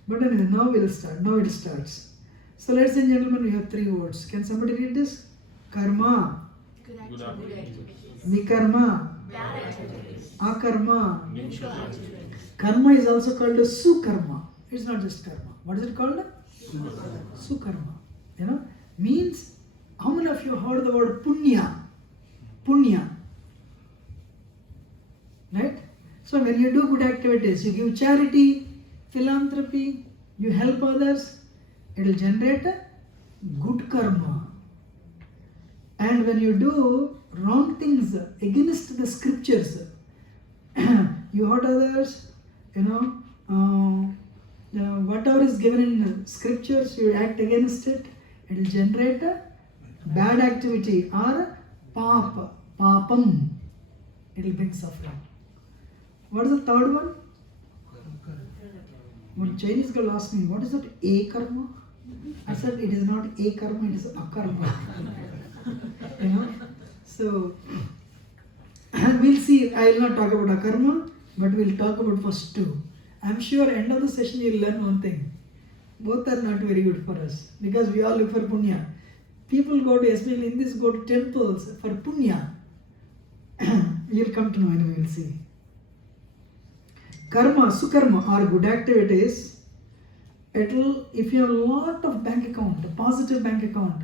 But anyway, now we'll start. Now it starts. So ladies and gentlemen, we have three words. Can somebody read this? Karma, Good activities. Vikarma, Bad activities. Akarma. Neutral activities. Karma is also called a Sukarma. It's not just karma. What is it called? Sukarma. Means, how many of you heard the word punya? Punya. Right? So when you do good activities, you give charity, philanthropy, you help others, it will generate a good karma. And when you do wrong things against the scriptures, you hurt others, whatever is given in scriptures, you act against it, it will generate a bad activity or papam. It will bring suffering. What is the third one? One Chinese girl asked me, what is that a karma? I said, it is not a karma, it is a karma. So, we'll see. I will not talk about akarma, but we'll talk about first two. I'm sure end of the session you'll learn one thing. Both are not very good for us because we all look for punya. People go to, especially in this, go to temples for punya. You'll come to know and we'll see. Karma, sukarma are good activities. If you have a lot of bank account, a positive bank account,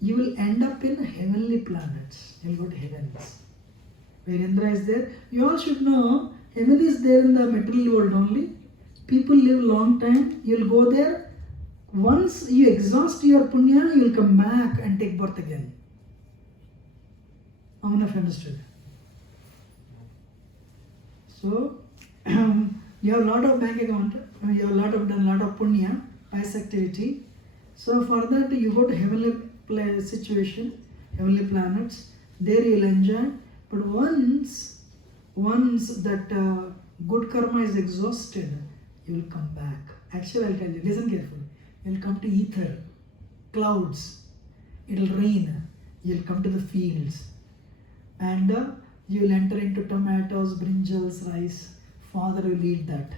you will end up in heavenly planets. You'll go to heavens. Where Indra is there. You all should know, heaven is there in the material world only. People live long time. You'll go there. Once you exhaust your punya, you'll come back and take birth again. How many of you understood? So, you have a lot of bank account. You have done a lot of punya, pious activity. So for that, you go to heavenly situation, heavenly planets. There you will enjoy. But once once that good karma is exhausted, you will come back. Actually, I'll tell you, listen carefully. You will come to ether, clouds, it will rain, you will come to the fields, and you will enter into tomatoes, brinjals, rice. Father will eat that.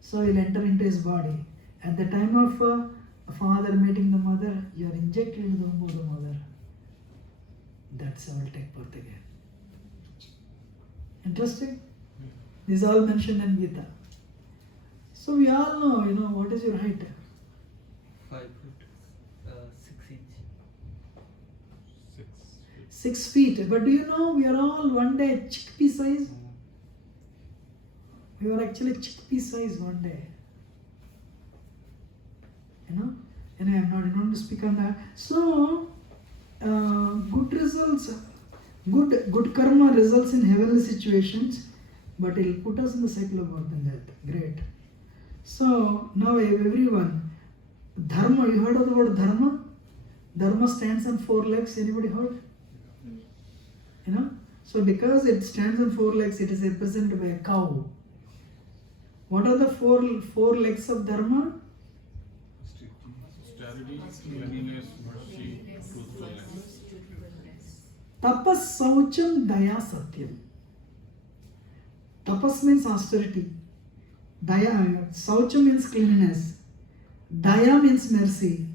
So you will enter into his body. At the time of a father meeting the mother, you are injected into the womb of the mother. That's how it will take birth again. Interesting? This is all mentioned in Gita. So we all know, what is your height? 5 foot 6 inch. 6 feet. But do you know we are all one day chickpea size? We were actually chickpea size one day. Anyway, I'm not going to speak on that. So, good results, good karma results in heavenly situations, but it will put us in the cycle of birth and death. Great. So, now everyone, dharma, you heard of the word dharma? Dharma stands on 4 legs. Anybody heard? So because it stands on 4 legs, it is represented by a cow. What are the four legs of dharma? Austerity, cleanliness, mercy, truthfulness. Tapas, saucham, daya, satyam. Tapas means austerity. Daya, saucham means cleanliness. Daya means mercy.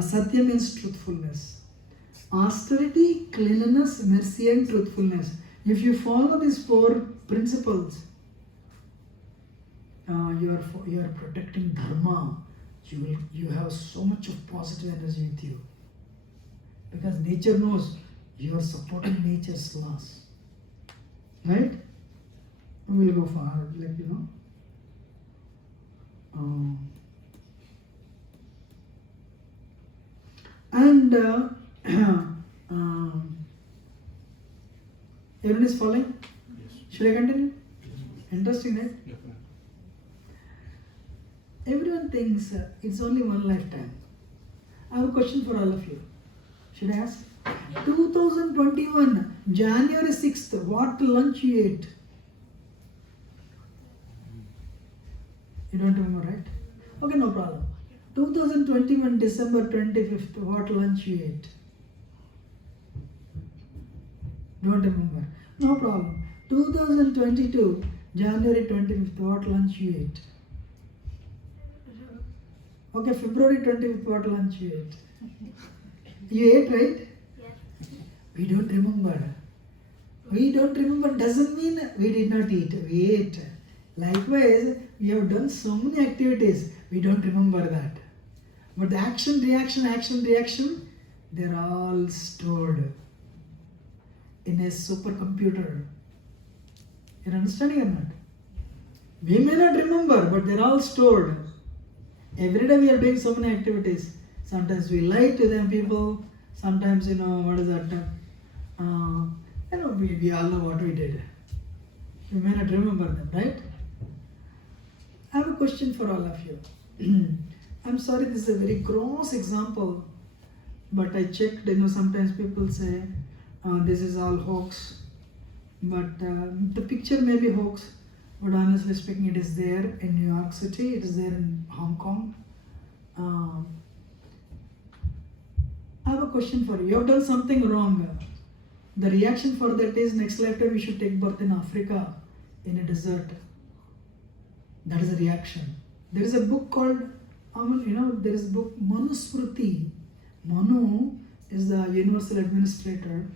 Satya means truthfulness. Austerity, cleanliness, mercy and truthfulness. If you follow these 4 principles, you are protecting dharma. You have so much of positive energy with you. Because nature knows you are supporting nature's laws. Right? We will go forward, and everyone is following? Yes. Should I continue? Interesting, right? Yeah. Everyone thinks it's only one lifetime. I have a question for all of you. Should I ask? 2021, January 6th, what lunch you ate? You don't remember, right? Okay, no problem. 2021, December 25th, what lunch you ate? Don't remember. No problem. 2022, January 25th, what lunch you ate? Okay, February 25th, what lunch you ate? You ate, right? Yes. We don't remember. We don't remember doesn't mean we did not eat. We ate. Likewise, we have done so many activities. We don't remember that. But the action, reaction, they're all stored in a supercomputer. You're understanding or not? We may not remember, but they're all stored. Every day we are doing so many activities. Sometimes we lie to them people. Sometimes, what is that? We all know what we did. We may not remember them, right? I have a question for all of you. I'm sorry, this is a very gross example, but I checked, sometimes people say this is all hoax, but the picture may be hoax, but honestly speaking, it is there in New York City, it is there in Hong Kong. I have a question for you. You have done something wrong. The reaction for that is next lifetime you should take birth in Africa in a desert. That is a reaction. There is a book called, there is a book Manusmriti. Manu is the universal administrator.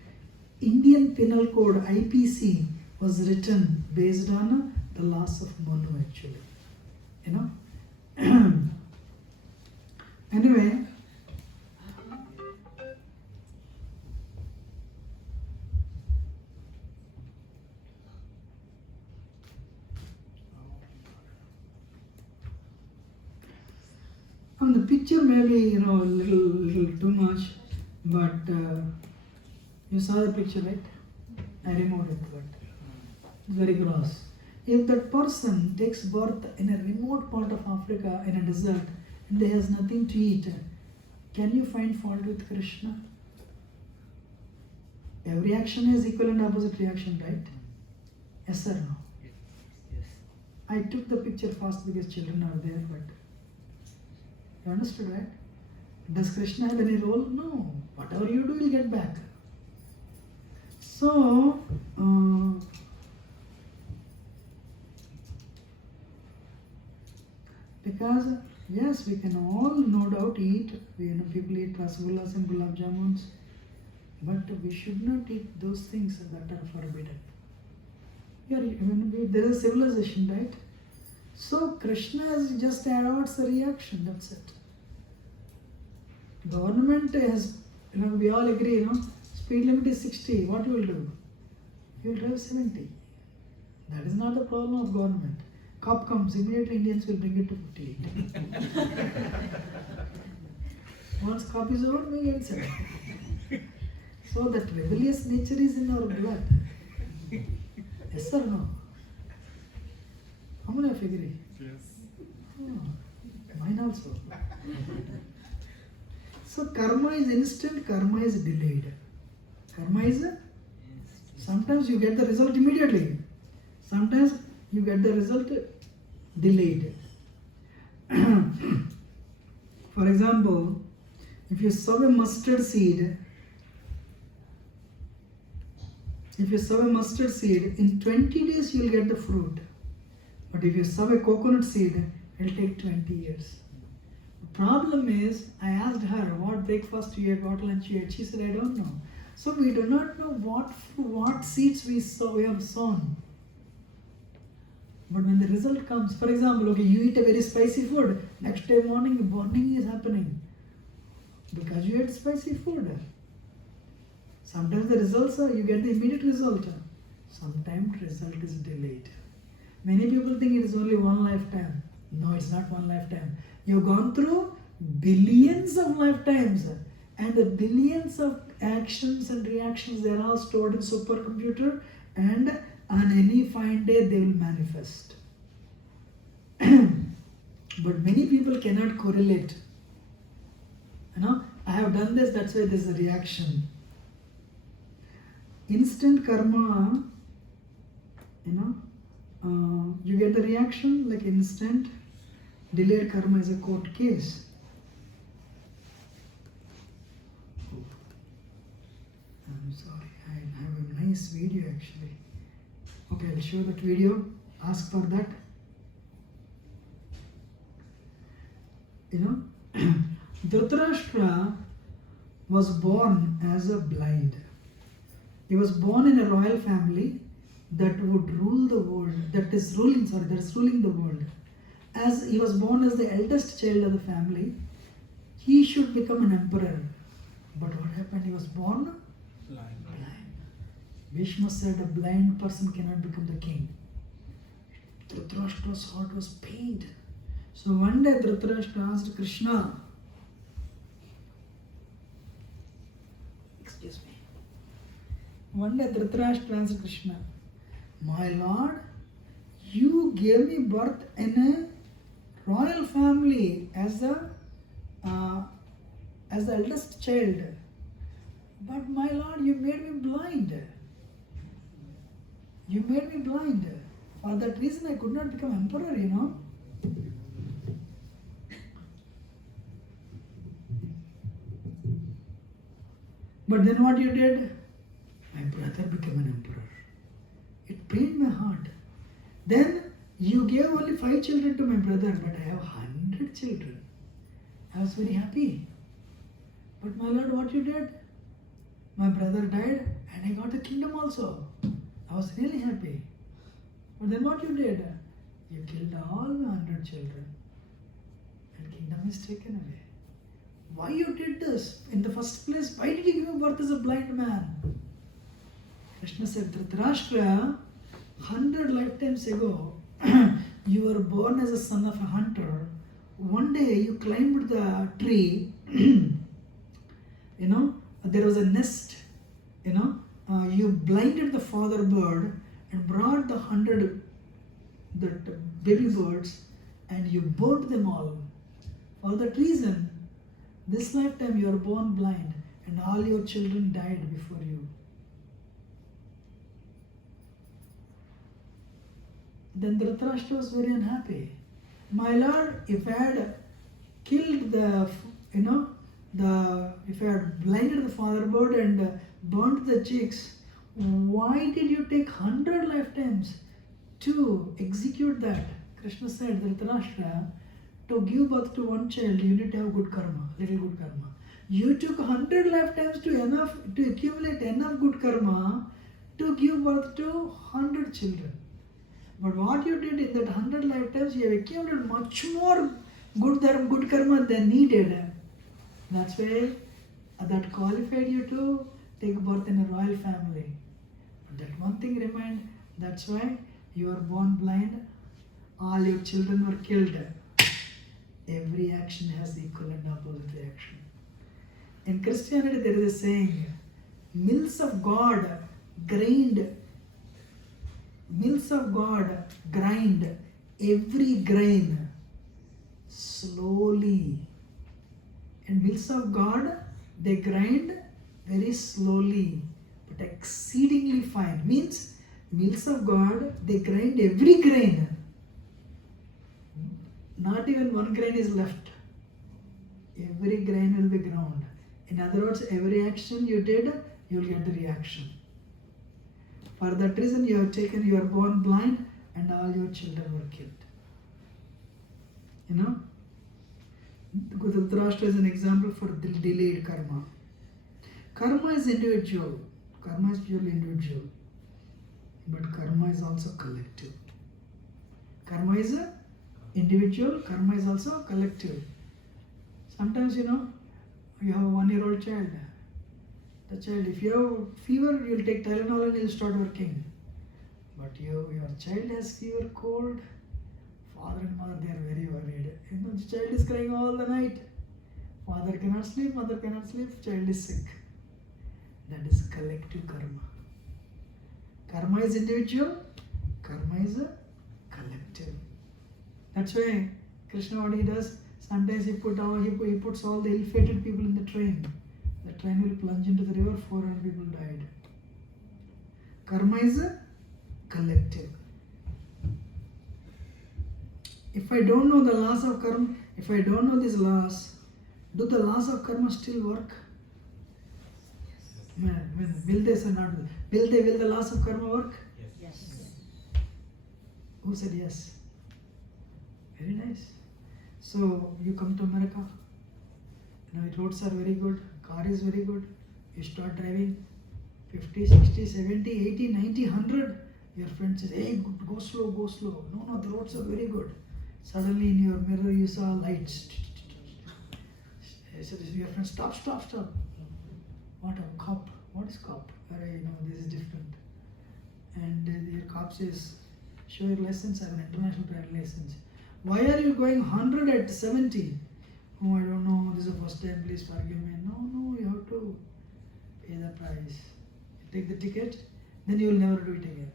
Indian Penal Code IPC was written based on the laws of Manu actually. Anyway, the picture may be, a little too much, but you saw the picture, right? I removed it, but it's very gross. If that person takes birth in a remote part of Africa, in a desert, and there has nothing to eat, can you find fault with Krishna? Every action has equal and opposite reaction, right? Yes or no? Yes. Yes. I took the picture fast because children are there, but you understood, right? Does Krishna have any role? No. Whatever you do, you'll get back. So, because yes, we can all no doubt eat. People eat rasgullas and gulab jamuns, but we should not eat those things that are forbidden. There is civilization, right? So Krishna is just adds the reaction. That's it. Government has, we all agree, speed limit is 60. What you will do? You will drive 70. That is not the problem of government. Cop comes, immediately Indians will bring it to 58. Once cop is over, we get 70. So that rebellious nature is in our blood. Yes or no? How many of you agree? Yes. Oh, mine also. So karma is instant, karma is delayed. Karma is, sometimes you get the result immediately. Sometimes you get the result delayed. For example, if you sow a mustard seed, in 20 days you will get the fruit. But if you sow a coconut seed, it will take 20 years. The problem is, I asked her what breakfast you ate, what lunch you ate. She said, I don't know. So we do not know what seeds we have sown. But when the result comes, for example, okay, you eat a very spicy food, next day morning, burning is happening because you ate spicy food. Sometimes the results are, you get the immediate result. Sometimes result is delayed. Many people think it is only one lifetime. No, it's not one lifetime. You've gone through billions of lifetimes, and the billions of actions and reactions, they are all stored in supercomputer, and on any fine day they will manifest. But many people cannot correlate. I have done this, that's why there's a reaction. Instant karma, you get the reaction like instant. Delayed karma is a court case. I'm sorry, I have a nice video actually. Okay, I'll show that video. Ask for that. Dhritarashtra was born as a blind. He was born in a royal family that would rule the world, that is ruling the world. As he was born as the eldest child of the family, he should become an emperor. But what happened? He was born blind. Bhishma said a blind person cannot become the king. Dhritarashtra's heart was pained. So one day Dhritarashtra asked Krishna, One day Dhritarashtra asked Krishna, my lord, you gave me birth in a royal family as the eldest child. But my lord, you made me blind. You made me blind. For that reason I could not become emperor, But then what you did? My brother became an emperor. It pained my heart. Then you gave only 5 children to my brother, but I have 100 children. I was very happy. But my lord, what you did? My brother died and I got the kingdom also. I was really happy. But then what you did? You killed all my 100 children. And kingdom is taken away. Why you did this? In the first place, why did you give birth as a blind man? Krishna said, Dhritarashtra, 100 lifetimes ago, you were born as a son of a hunter. One day you climbed the tree, there was a nest, you blinded the father bird and brought the 100 baby birds and you burnt them all. For that reason, this lifetime you are born blind and all your children died before you. Then Dhritarashtra was very unhappy. My lord, if I had killed if I had blinded the fatherboard and burnt the chicks, why did you take 100 lifetimes to execute that? Krishna said, Dhritarashtra, to give birth to one child, you need to have good karma, little good karma. You took 100 lifetimes to accumulate enough good karma to give birth to 100 children. But what you did in that 100 lifetimes, you have accumulated much more good karma than needed. That's why that qualified you to take birth in a royal family. But that one thing remained, that's why you were born blind, all your children were killed. Every action has equal and opposite reaction. In Christianity, there is a saying, mills of God grind every grain slowly. And mills of God, they grind very slowly but exceedingly fine. Means mills of God, they grind every grain. Not even one grain is left. Every grain will be ground. In other words, every action you did, you will get the reaction. For that reason, you are born blind and all your children were killed. You know? Dhritarashtra is an example for delayed karma. Karma is individual. Karma is purely individual. But karma is also collective. Karma is individual, karma is also collective. Sometimes, you have a 1-year-old child. The child, if you have fever, you'll take Tylenol and he'll start working. But your child has fever, cold, father and mother, they are very worried. The child is crying all the night. Father cannot sleep, mother cannot sleep, child is sick. That is collective karma. Karma is individual, karma is collective. That's why Krishna, what he does, sometimes he puts all the ill-fated people in the train. The train will plunge into the river, 400 people died. Karma is collective. If I don't know the laws of karma, if I don't know these laws, do the laws of karma still work? Will they or not? Will the laws of karma work? Yes. Who said yes? Very nice. So you come to America, roads are very good, car is very good, you start driving 50, 60, 70, 80, 90, 100. Your friend says, hey, go slow, go slow. No, the roads are very good. Suddenly in your mirror you saw lights. Your friend, stop. What a cop? What is cop? This is different. And your cop says, show your license. I have an international driving license. Why are you going 100 at 70? Oh, I don't know. This is the first time. Please forgive me. No. You have to pay the price. You take the ticket, then you will never do it again.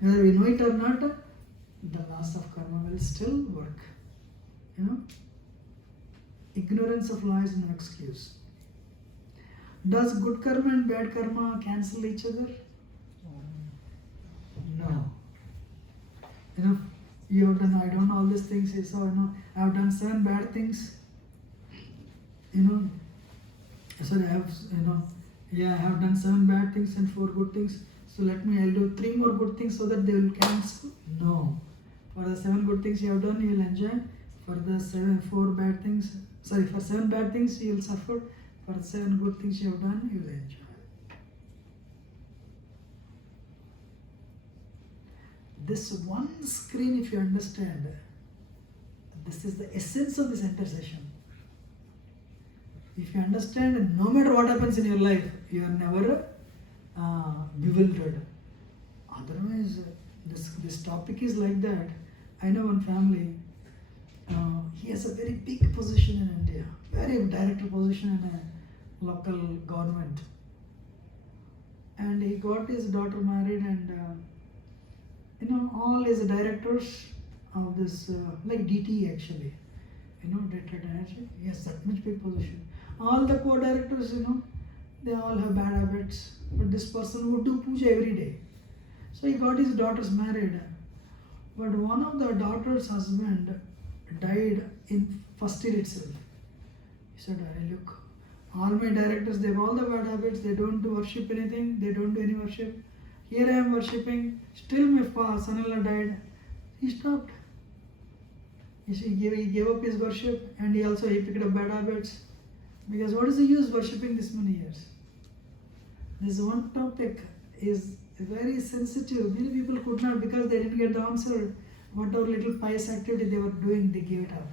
Whether we know it or not, the laws of karma will still work. Ignorance of law is no excuse. Does good karma and bad karma cancel each other? No. You have done, I don't know all these things, so I have done 7 bad things. So I have done 7 bad things and 4 good things. So I'll do 3 more good things so that they will cancel. No. For the 7 good things you have done, you will enjoy. For the 7 bad things you will suffer. For the 7 good things you have done, you will enjoy. This one screen, if you understand, this is the essence of this intercession. If you understand, no matter what happens in your life, you are never bewildered. Otherwise, this topic is like that. I know one family, he has a very big position in India, very director position in a local government. And he got his daughter married, and all his directors of this, like DT actually, director energy, he has that much big position. All the co-directors, they all have bad habits, but this person would do puja every day. So he got his daughters married. But one of the daughter's husband died in first year itself. He said, look, all my directors, they have all the bad habits, they don't worship anything, they don't do any worship. Here I am worshipping, still my son-in-law died. He stopped. You see, he gave up his worship, and he picked up bad habits. Because what is the use worshipping this many years? This one topic is very sensitive. Many people could not, because they didn't get the answer. Whatever little pious activity they were doing, they gave it up.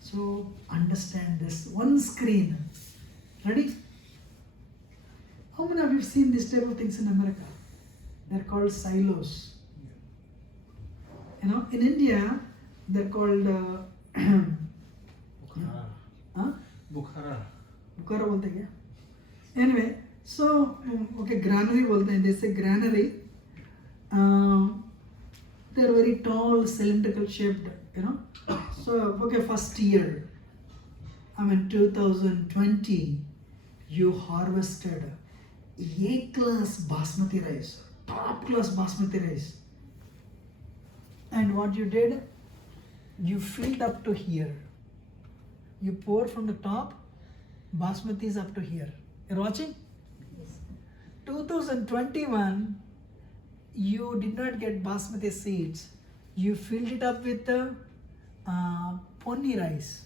So understand this. One screen. Ready? How many of you have seen this type of things in America? They're called silos. In India, they're called Bukhara. Bukhara bolte kya? Anyway, so okay, granary bolte hain. They say granary. They're very tall, cylindrical shaped. So okay, first year, 2020, you harvested A-class basmati rice, top class basmati rice. And what you did, you filled up to here. You pour from the top, basmati is up to here. You're watching? Yes. 2021, you did not get basmati seeds. You filled it up with ponni rice.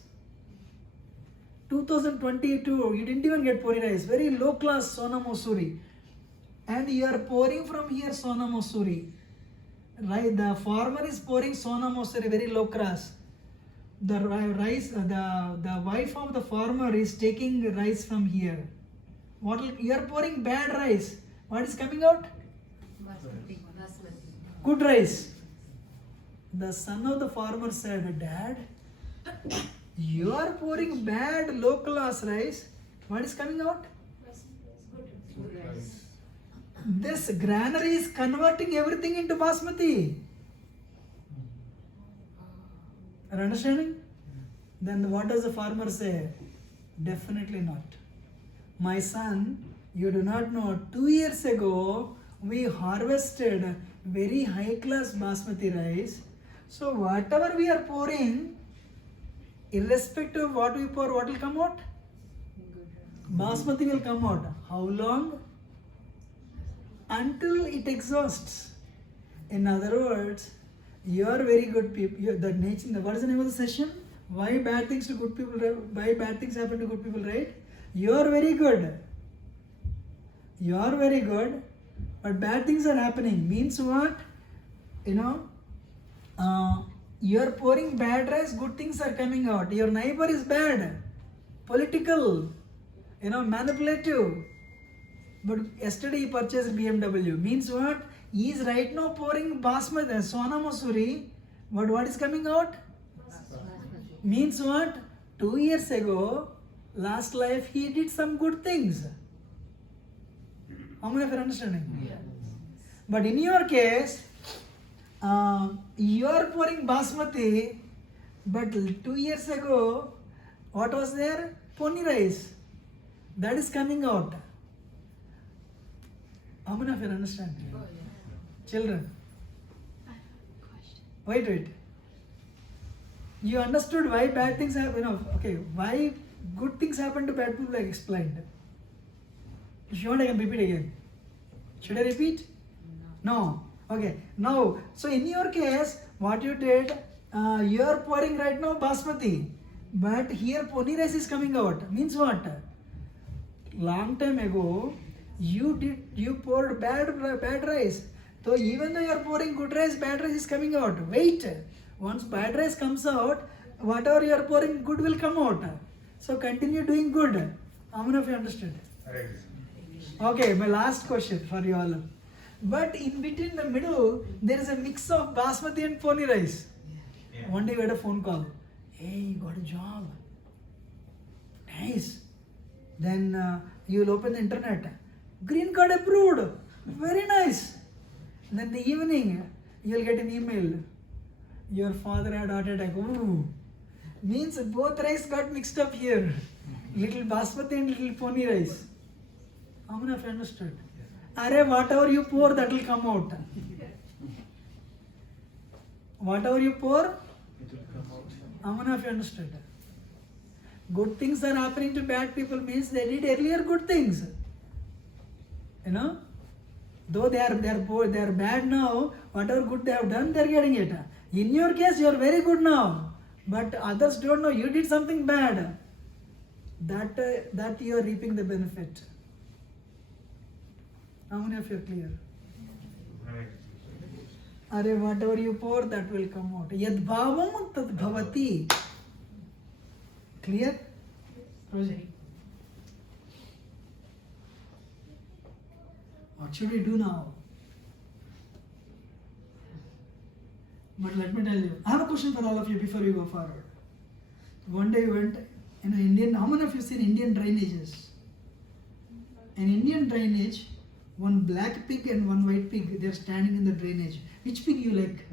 2022, you didn't even get ponni rice. Very low class Sona Masuri. And you are pouring from here Sona Masuri. Right, the farmer is pouring Sona Masuri, very low class. The rice, the wife of the farmer is taking rice from here. You are pouring bad rice. What is coming out? Basmati. Good rice. The son of the farmer said, Dad, you are pouring bad low class rice. What is coming out? Good rice. This granary is converting everything into basmati. Are you understanding? Then what does the farmer say? Definitely not. My son, you do not know, 2 years ago, we harvested very high class basmati rice. So whatever we are pouring, irrespective of what we pour, what will come out? Basmati will come out. How long? Until it exhausts. In other words, you are very good people. What is the name of the session? Why bad things to good people? Why bad things happen to good people? Right? You are very good. You are very good, but bad things are happening. Means what? You are pouring bad rice. Good things are coming out. Your neighbor is bad, political, manipulative. But yesterday he purchased BMW. Means what? He is right now pouring basmati, Sona Masuri. But what is coming out? Means what? 2 years ago, last life, he did some good things. How many of you are understanding? Yeah. But in your case, you are pouring basmati, but 2 years ago, what was there? Ponni rice. That is coming out. How many of you understand? Oh, yeah. Children, Question. wait. You understood why bad things happen, why good things happen to bad people, I explained. If you want, I can repeat again. Should I repeat? No. Okay. Now, so in your case, what you did, you are pouring right now basmati, but here ponni rice is coming out. Means what? Long time ago, you poured bad rice. So even though you are pouring good rice, bad rice is coming out. Wait. Once bad rice comes out, whatever you are pouring, good will come out. So continue doing good. How many of you understood? Right. Okay, my last question for you all. But in between the middle, there is a mix of basmati and ponni rice. Yeah. One day we had a phone call. Hey, you got a job. Nice. Then you will open the internet. Green card approved. Very nice. Then the evening, you will get an email. Your father had heart attack. Ooh. Means both rice got mixed up here. Little basmati and little ponni rice. How many of you understood? Arey, whatever you pour, that will come out. Whatever you pour, It will come out. how many of you understood? Good things are happening to bad people means they did earlier good things. You know? Though they are poor, they are bad now, whatever good they have done, they are getting it. In your case, you are very good now. But others don't know you did something bad. That you are reaping the benefit. How many of you are clear? Are whatever you pour, that will come out. Yad bhavam tad bhavati. Clear? Rosie? What should we do now? But let me tell you, I have a question for all of you before we go forward. One day we went in an Indian, how many of you seen Indian drainages? An Indian drainage, one black pig and one white pig, they are standing in the drainage. Which pig you like?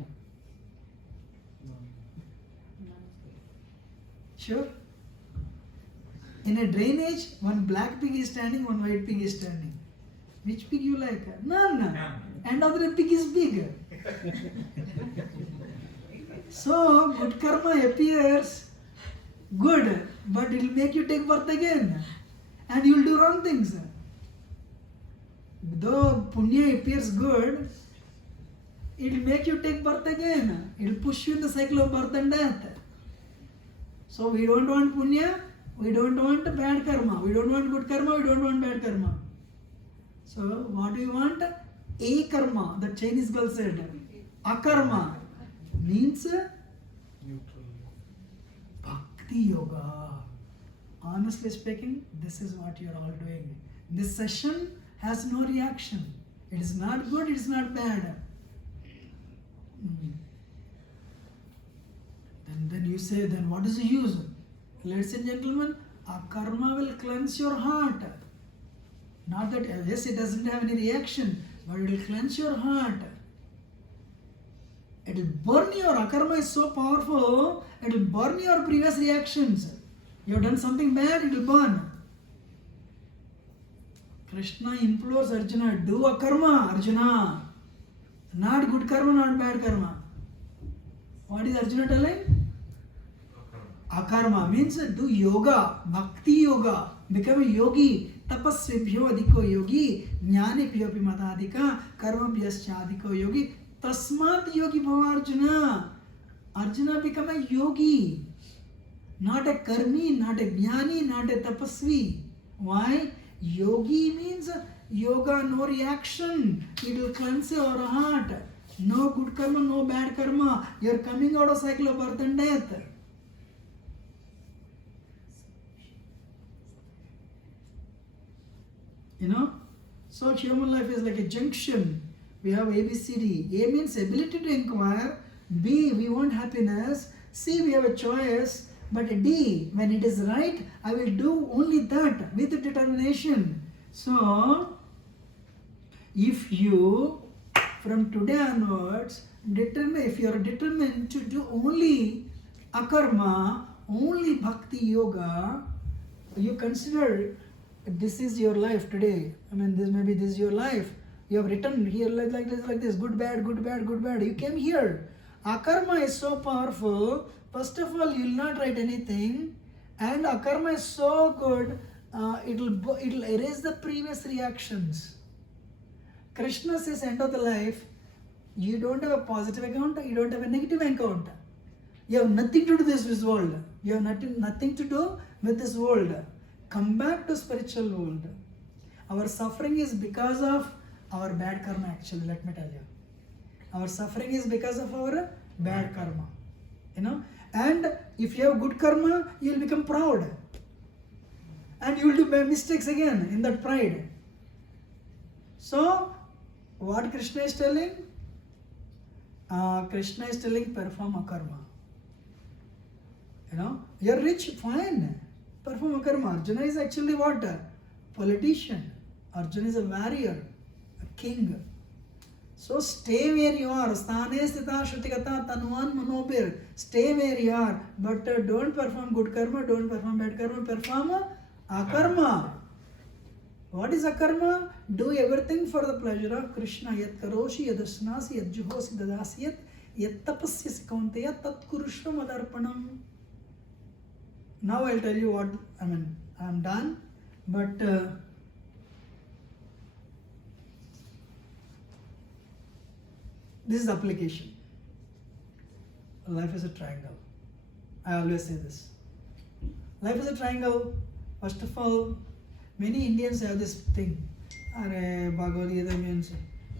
Sure? In a drainage, one black pig is standing, one white pig is standing. Which pig you like? None. And other pig is big. So, good karma appears good, but it will make you take birth again. And you will do wrong things. Though punya appears good, it will make you take birth again. It will push you in the cycle of birth and death. So, we don't want punya, we don't want bad karma. We don't want good karma, we don't want bad karma. So, what do you want? A karma, the Chinese girl said. Akarma means Neutral. bhakti yoga. Honestly speaking, this is what you are all doing. This session has no reaction. It is not good, it is not bad. Then you say, then what is the use? Ladies and gentlemen, akarma will cleanse your heart. Not that, yes, it doesn't have any reaction, but it will cleanse your heart. It will burn your, akarma is so powerful, it will burn your previous reactions. You have done something bad, it will burn. Krishna implores Arjuna, do akarma, Arjuna. Not good karma, not bad karma. What is Arjuna telling? Akarma means do yoga, bhakti yoga, become a yogi. Tapasvibhyo adhiko yogi, jnanibhyo pimatadhika, karmabhyascha adhiko yogi. Tasmat yogi bhava Arjuna. Arjuna become a yogi. Not a karmi, not a jnani, not a tapasvi. Why? Yogi means yoga, no reaction. It will cleanse your heart. No good karma, no bad karma. You are coming out of cycle of birth and death. You know? So human life is like a junction. We have A, B, C, D. A means ability to inquire. B, we want happiness. C, we have a choice. But D, when it is right, I will do only that with determination. So, if you, from today onwards, if you are determined to do only akarma, only bhakti yoga, you consider this is your life today. I mean, this is your life. You have written here like this, good, bad, good, bad, good, bad. You came here. Akarma is so powerful. First of all, you will not write anything, and akarma is so good. It'll erase the previous reactions. Krishna says, end of the life, you don't have a positive account, you don't have a negative account. You have nothing to do with this world. You have nothing to do with this world. Come back to spiritual world. Our suffering is because of our bad karma, actually, let me tell you. Our suffering is because of our bad karma. You know? And if you have good karma, you will become proud. And you will do mistakes again in that pride. So, what Krishna is telling? Krishna is telling, perform akarma. You know, you are rich, fine. Perform akarma. Arjuna is actually what? Politician. Arjuna is a warrior, a king. So stay where you are. Sthane sthita shrutikata tanuan manobir. Stay where you are. But don't perform good karma, don't perform bad karma. Perform akarma. What is akarma? Do everything for the pleasure of Krishna. Yat karoshi, yad asnasi, yad juhosi, dadasi, yat Yat tapasyasi kaunteya tat kurushva madarpanam. Now I'll tell you what, I'm done, but this is the application. Life is a triangle. I always say this. Life is a triangle. First of all, many Indians have this thing. Bhagavad Gita means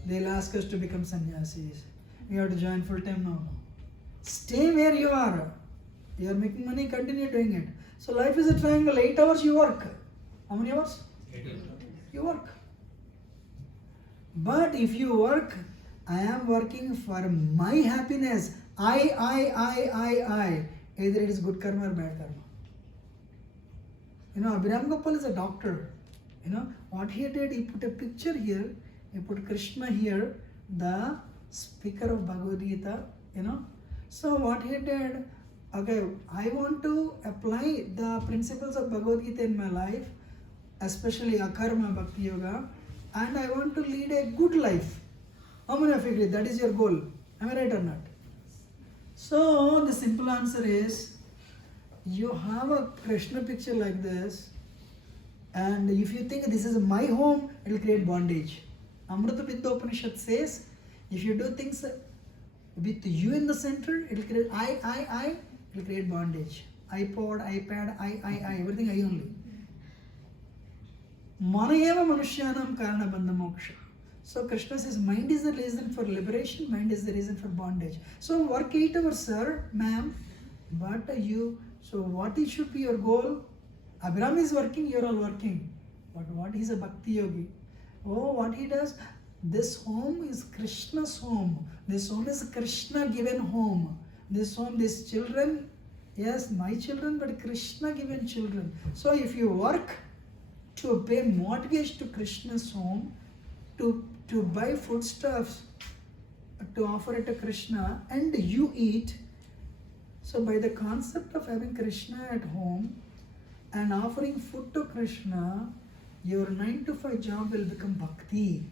they'll ask us to become sannyasis. We have to join full time now. Stay where you are. You are making money, continue doing it. So life is a triangle. 8 hours you work. How many hours? 8 hours. You work. But if you work, I am working for my happiness. I. Either it is good karma or bad karma. Abhiram Gopal is a doctor. What he did, he put a picture here, he put Krishna here, the speaker of Bhagavad Gita, So what he did, okay, I want to apply the principles of Bhagavad Gita in my life, especially Akarma Bhakti Yoga, and I want to lead a good life. How many of you agree? That is your goal. Am I right or not? So the simple answer is, you have a Krishna picture like this, and if you think this is my home, it will create bondage. Amrita Vitta Upanishad says, if you do things with you in the center, it will create it will create bondage. iPod, iPad, I, everything I only. Manayeva Manushyanam Karana Bandha Moksha. So Krishna says, mind is the reason for liberation, mind is the reason for bondage. So work 8 hours, sir, ma'am, but so what it should be your goal? Abhiram is working, you are all working. But what is a Bhakti Yogi? Oh, what he does? This home is Krishna's home. This home is Krishna given home. This home, these children, yes, my children, but Krishna given children. So if you work to pay mortgage to Krishna's home, to buy foodstuffs, to offer it to Krishna, and you eat. So by the concept of having Krishna at home and offering food to Krishna, your 9 to 5 job will become Bhakti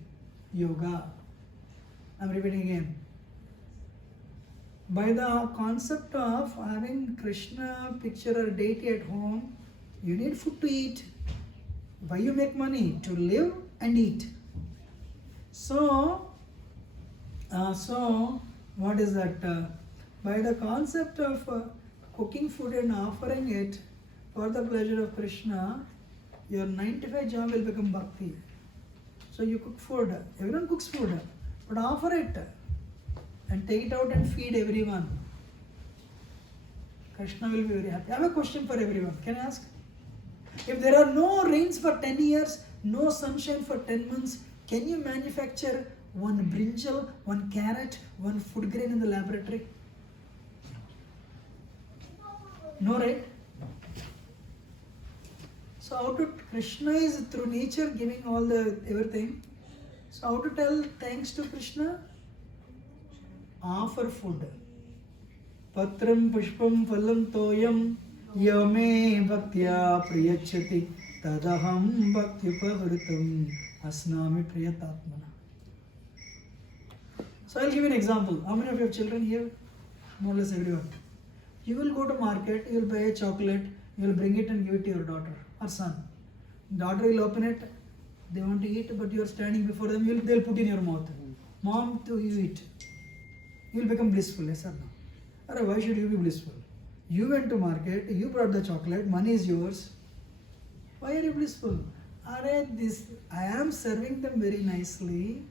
Yoga. I'm repeating again. By the concept of having Krishna picture or deity at home, you need food to eat. Why you make money? To live and eat. So what is that? By the concept of cooking food and offering it for the pleasure of Krishna, your 95 job will become bhakti. So you cook food, everyone cooks food, but offer it and take it out and feed everyone. Krishna will be very happy. I have a question for everyone. Can I ask? If there are no rains for 10 years, no sunshine for 10 months, can you manufacture one brinjal, one carrot, one food grain in the laboratory? No, right? So how to, Krishna is through nature giving all the everything. So how to tell thanks to Krishna? Offer food. Patram pushpam phalam toyam yame bhaktya priyachati tadaham bhaktyupavritam asnami priyatatmana. So I'll give you an example. How many of you have children here? More or less everyone. You will go to market, you will buy a chocolate, you will bring it and give it to your daughter or son. Daughter will open it, they want to eat, but you are standing before them, they'll put in your mouth. Mom, to you eat. You will become blissful, yes or no? Or why should you be blissful? You went to market, you brought the chocolate, money is yours. Why are you blissful? I am serving them very nicely.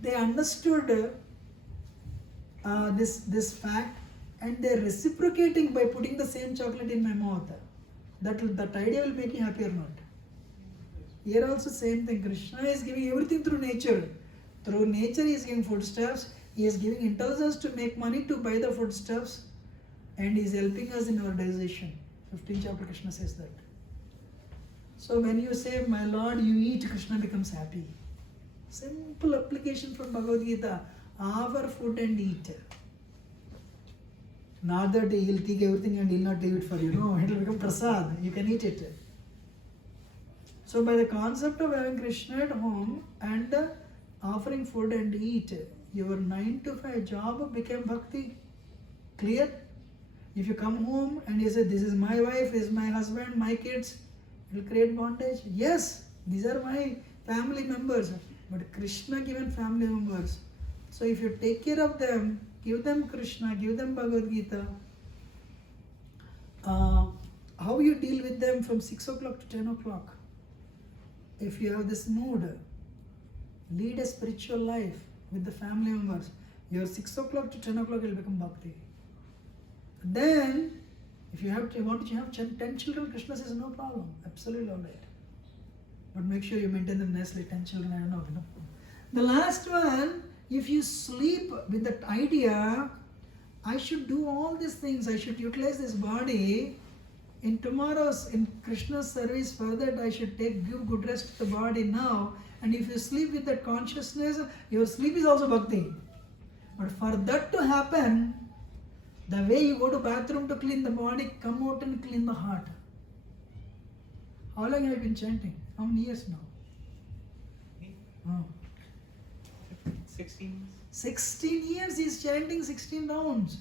They understood this fact, and they're reciprocating by putting the same chocolate in my mouth. That idea will make you happy or not? Here also same thing. Krishna is giving everything through nature. Through nature he is giving foodstuffs. He is giving intelligence to make money to buy the foodstuffs, and he is helping us in our digestion. 15th chapter Krishna says that. So when you say, my Lord, you eat, Krishna becomes happy. Simple application from Bhagavad Gita. Offer food and eat. Not that he will take everything and he will not leave it for you. No, it will become prasad. You can eat it. So by the concept of having Krishna at home and offering food and eat, your 9 to 5 job became bhakti. Clear? If you come home and you say, this is my wife, this is my husband, my kids, it will create bondage. Yes, these are my family members, but Krishna given family members. So if you take care of them, give them Krishna, give them Bhagavad Gita, how you deal with them from 6 o'clock to 10 o'clock. If you have this mood, lead a spiritual life with the family members. Your 6 o'clock to 10 o'clock will become bhakti. Then, if you want to have 10 children, Krishna says no problem, absolutely alright. But make sure you maintain them nicely. 10 children, I don't know. The last one, if you sleep with that idea, I should do all these things, I should utilize this body. In Krishna's service, for that I should give good rest to the body now. And if you sleep with that consciousness, your sleep is also bhakti. But for that to happen, the way you go to bathroom to clean the body, come out and clean the heart. How long have you been chanting? How many years now? Me? Oh. 16 years. 16 years he is chanting 16 rounds.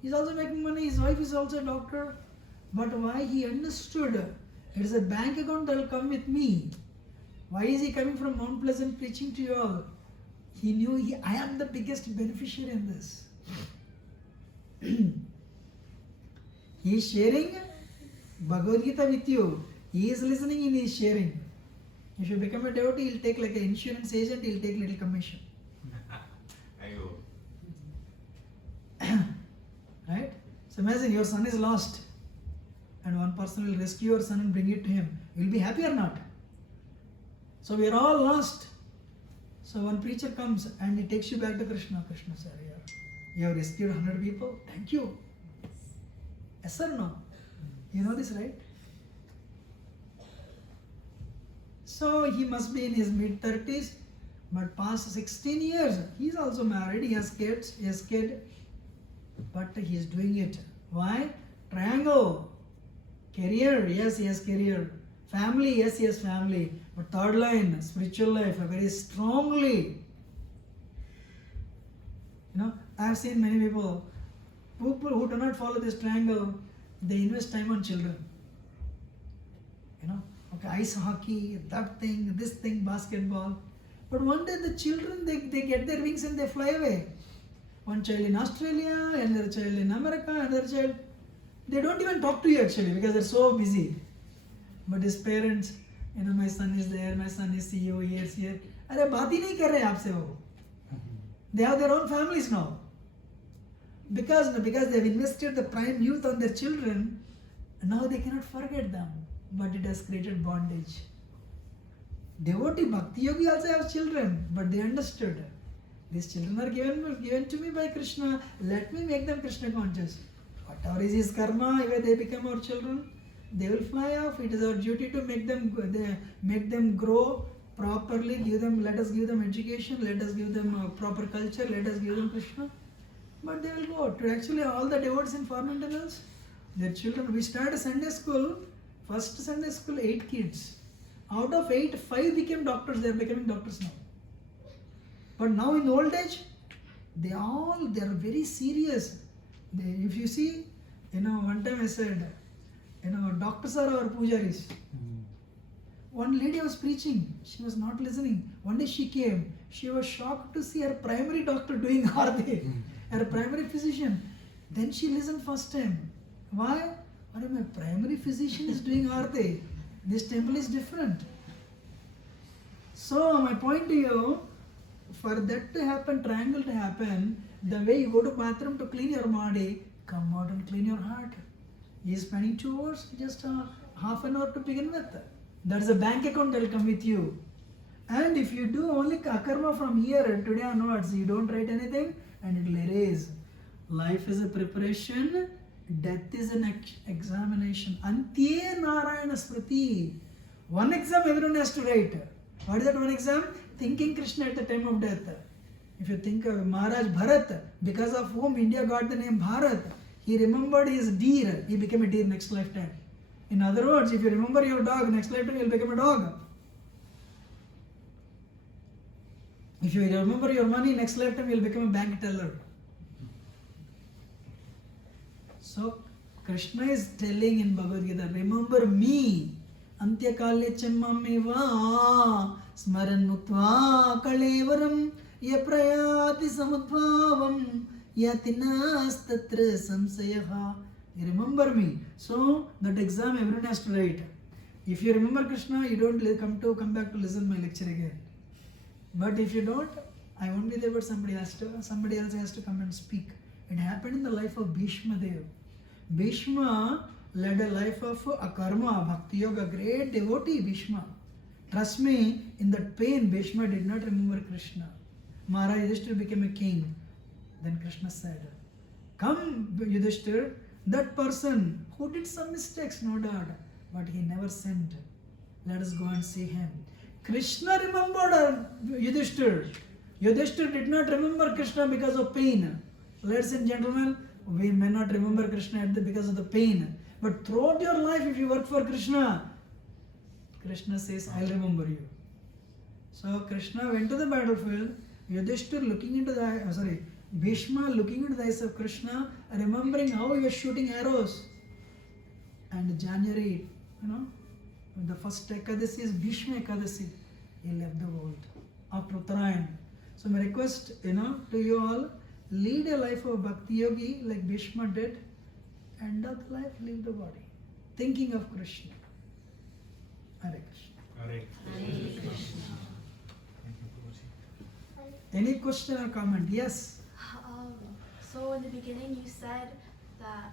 He is also making money, his wife is also a doctor. But why? He understood it is a bank account that will come with me. Why is he coming from Mount Pleasant preaching to you all? He knew I am the biggest beneficiary in this. He is sharing Bhagavad Gita with you. He is listening and he is sharing. If you become a devotee, he will take like an insurance agent, he will take little commission. Right? So imagine your son is lost and one person will rescue your son and bring it to him. You will be happy or not? So we are all lost. So one preacher comes and he takes you back to Krishna. Krishna says, you have rescued 100 people. Thank you. Yes or no? You know this, right? So he must be in his mid-30s, but past 16 years, he is also married, he has kids, but he is doing it. Why? Triangle. Career, yes, he has career. Family, yes, he has family. But third line, spiritual life, very strongly. I have seen many people who do not follow this triangle, they invest time on children. Okay, ice hockey, that thing, this thing, basketball. But one day the children, they get their wings and they fly away. One child in Australia, another child in America, another child. They don't even talk to you actually because they're so busy. But his parents, my son is there, my son is CEO, here. Arey, baat hi nahi kar rahe aapse wo. They have their own families now. Because they have invested the prime youth on their children, now they cannot forget them. But it has created bondage. Devotee Bhakti Yogi also have children, but they understood. These children are given to me by Krishna. Let me make them Krishna conscious. Whatever is his karma, if they become our children, they will fly off. It is our duty to make them grow properly. Let us give them education. Let us give them proper culture. Let us give them Krishna. But they will go. To actually all the devotees in foreign internals, their children. We started a Sunday school. First Sunday school, 8 kids. Out of 8, 5 became doctors. They are becoming doctors now. But now in old age, they are very serious. If you see, one time I said, doctors are our pujaris. One lady was preaching. She was not listening. One day she came. She was shocked to see her primary doctor doing arati. Her primary physician. Then she listened first time. Why? My primary physician is doing arati. This temple is different. So my point to you, for that to happen, triangle to happen, the way you go to bathroom to clean your body, come out and clean your heart. He is spending 2 hours, just half an hour to begin with. That is a bank account that will come with you. And if you do only karma from here today onwards, you don't write anything and it will erase. Life is a preparation, death is an examination. Antye Narayana Smriti. One exam everyone has to write. What is that one exam? Thinking Krishna at the time of death. If you think of Maharaj Bharat, because of whom India got the name Bharat, he remembered his deer, he became a deer next lifetime. In other words, if you remember your dog, next lifetime you will become a dog. If you remember your money, next lifetime you'll become a bank teller. So Krishna is telling in Bhagavad Gita, remember me. Antyakale chammameva smaranutva kalevaram yaprayati samudbhavam yatinastatra samsayaha. You remember me. So that exam everyone has to write. If you remember Krishna, you don't come back to listen my lecture again. But if you don't, I won't be there, but somebody else has to come and speak. It happened in the life of Bhishma Dev. Bhishma led a life of akarma, bhakti yoga, great devotee Bhishma. Trust me, in that pain, Bhishma did not remember Krishna. Maharaj Yudhishthira became a king. Then Krishna said, come Yudhishthira, that person who did some mistakes, no doubt, but he never sinned. Let us go and see him. Krishna remembered Yudhishthira. Yudhishthira did not remember Krishna because of pain. Ladies and gentlemen, we may not remember Krishna because of the pain. But throughout your life, if you work for Krishna, Krishna says, I'll remember you. So Krishna went to the battlefield. Yudhishthira looking into the Bhishma looking into the eyes of Krishna, remembering how he was shooting arrows. And January, the first Ekadasi is Bhishma Ekadasi. He left the world after Uttarayan. So my request, to you all, lead a life of Bhakti Yogi like Bhishma did. End of the life, leave the body. Thinking of Krishna. Hare Krishna. Hare Krishna. Thank you, Prabhuji. Any question or comment? Yes. So in the beginning you said that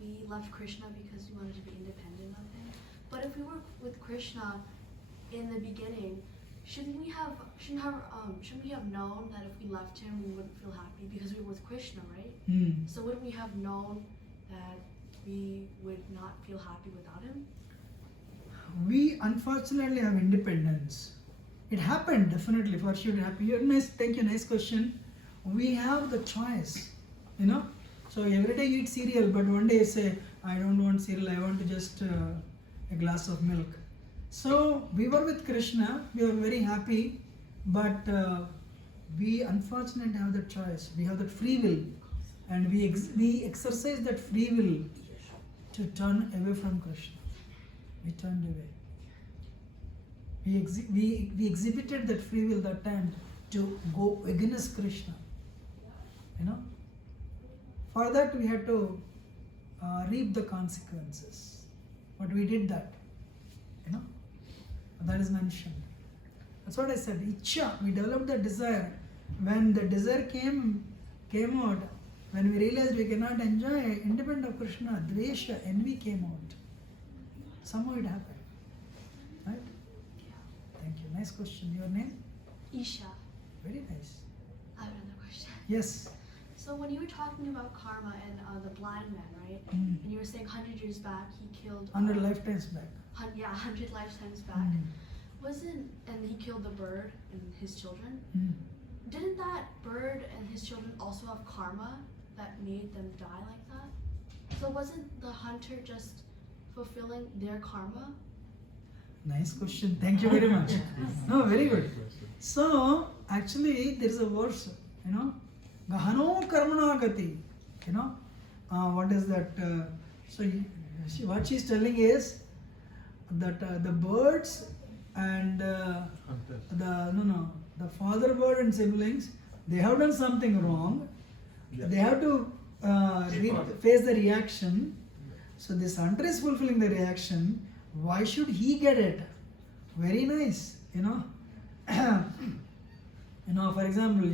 we loved Krishna because we wanted to be independent of him. But if we were with Krishna in the beginning, shouldn't we have known that if we left him we wouldn't feel happy because we were with Krishna, right? So wouldn't we have known that we would not feel happy without him? We unfortunately have independence. It happened definitely for sure. Thank you, nice question. We have the choice, So every day you eat cereal, but one day you say, I don't want cereal, I want to just a glass of milk. So we were with Krishna, we were very happy, but we unfortunately have the choice. We have that free will, and we exercise that free will to turn away from Krishna. We turned away. We exhibited that free will that time to go against Krishna. For that we had to reap the consequences. But we did that. That is mentioned. That's what I said. Ichcha. We developed the desire. When the desire came out, when we realized we cannot enjoy independent of Krishna, dvesha, envy came out. Somehow it happened. Right? Thank you. Nice question. Your name? Isha. Very nice. I have another question. Yes. So when you were talking about karma and the blind man, right? Mm. And you were saying 100 years back he killed 100 lifetimes back. 100 lifetimes back. And he killed the bird and his children. Didn't that bird and his children also have karma that made them die like that? So wasn't the hunter just fulfilling their karma? Nice question. Thank you very much. No, very good. So actually there is a verse, Gahano karmana gati. What is that? What she's telling is that the birds and the father bird and siblings, they have done something wrong. Yeah. They have to face the reaction. So this hunter is fulfilling the reaction. Why should he get it? Very nice, for example,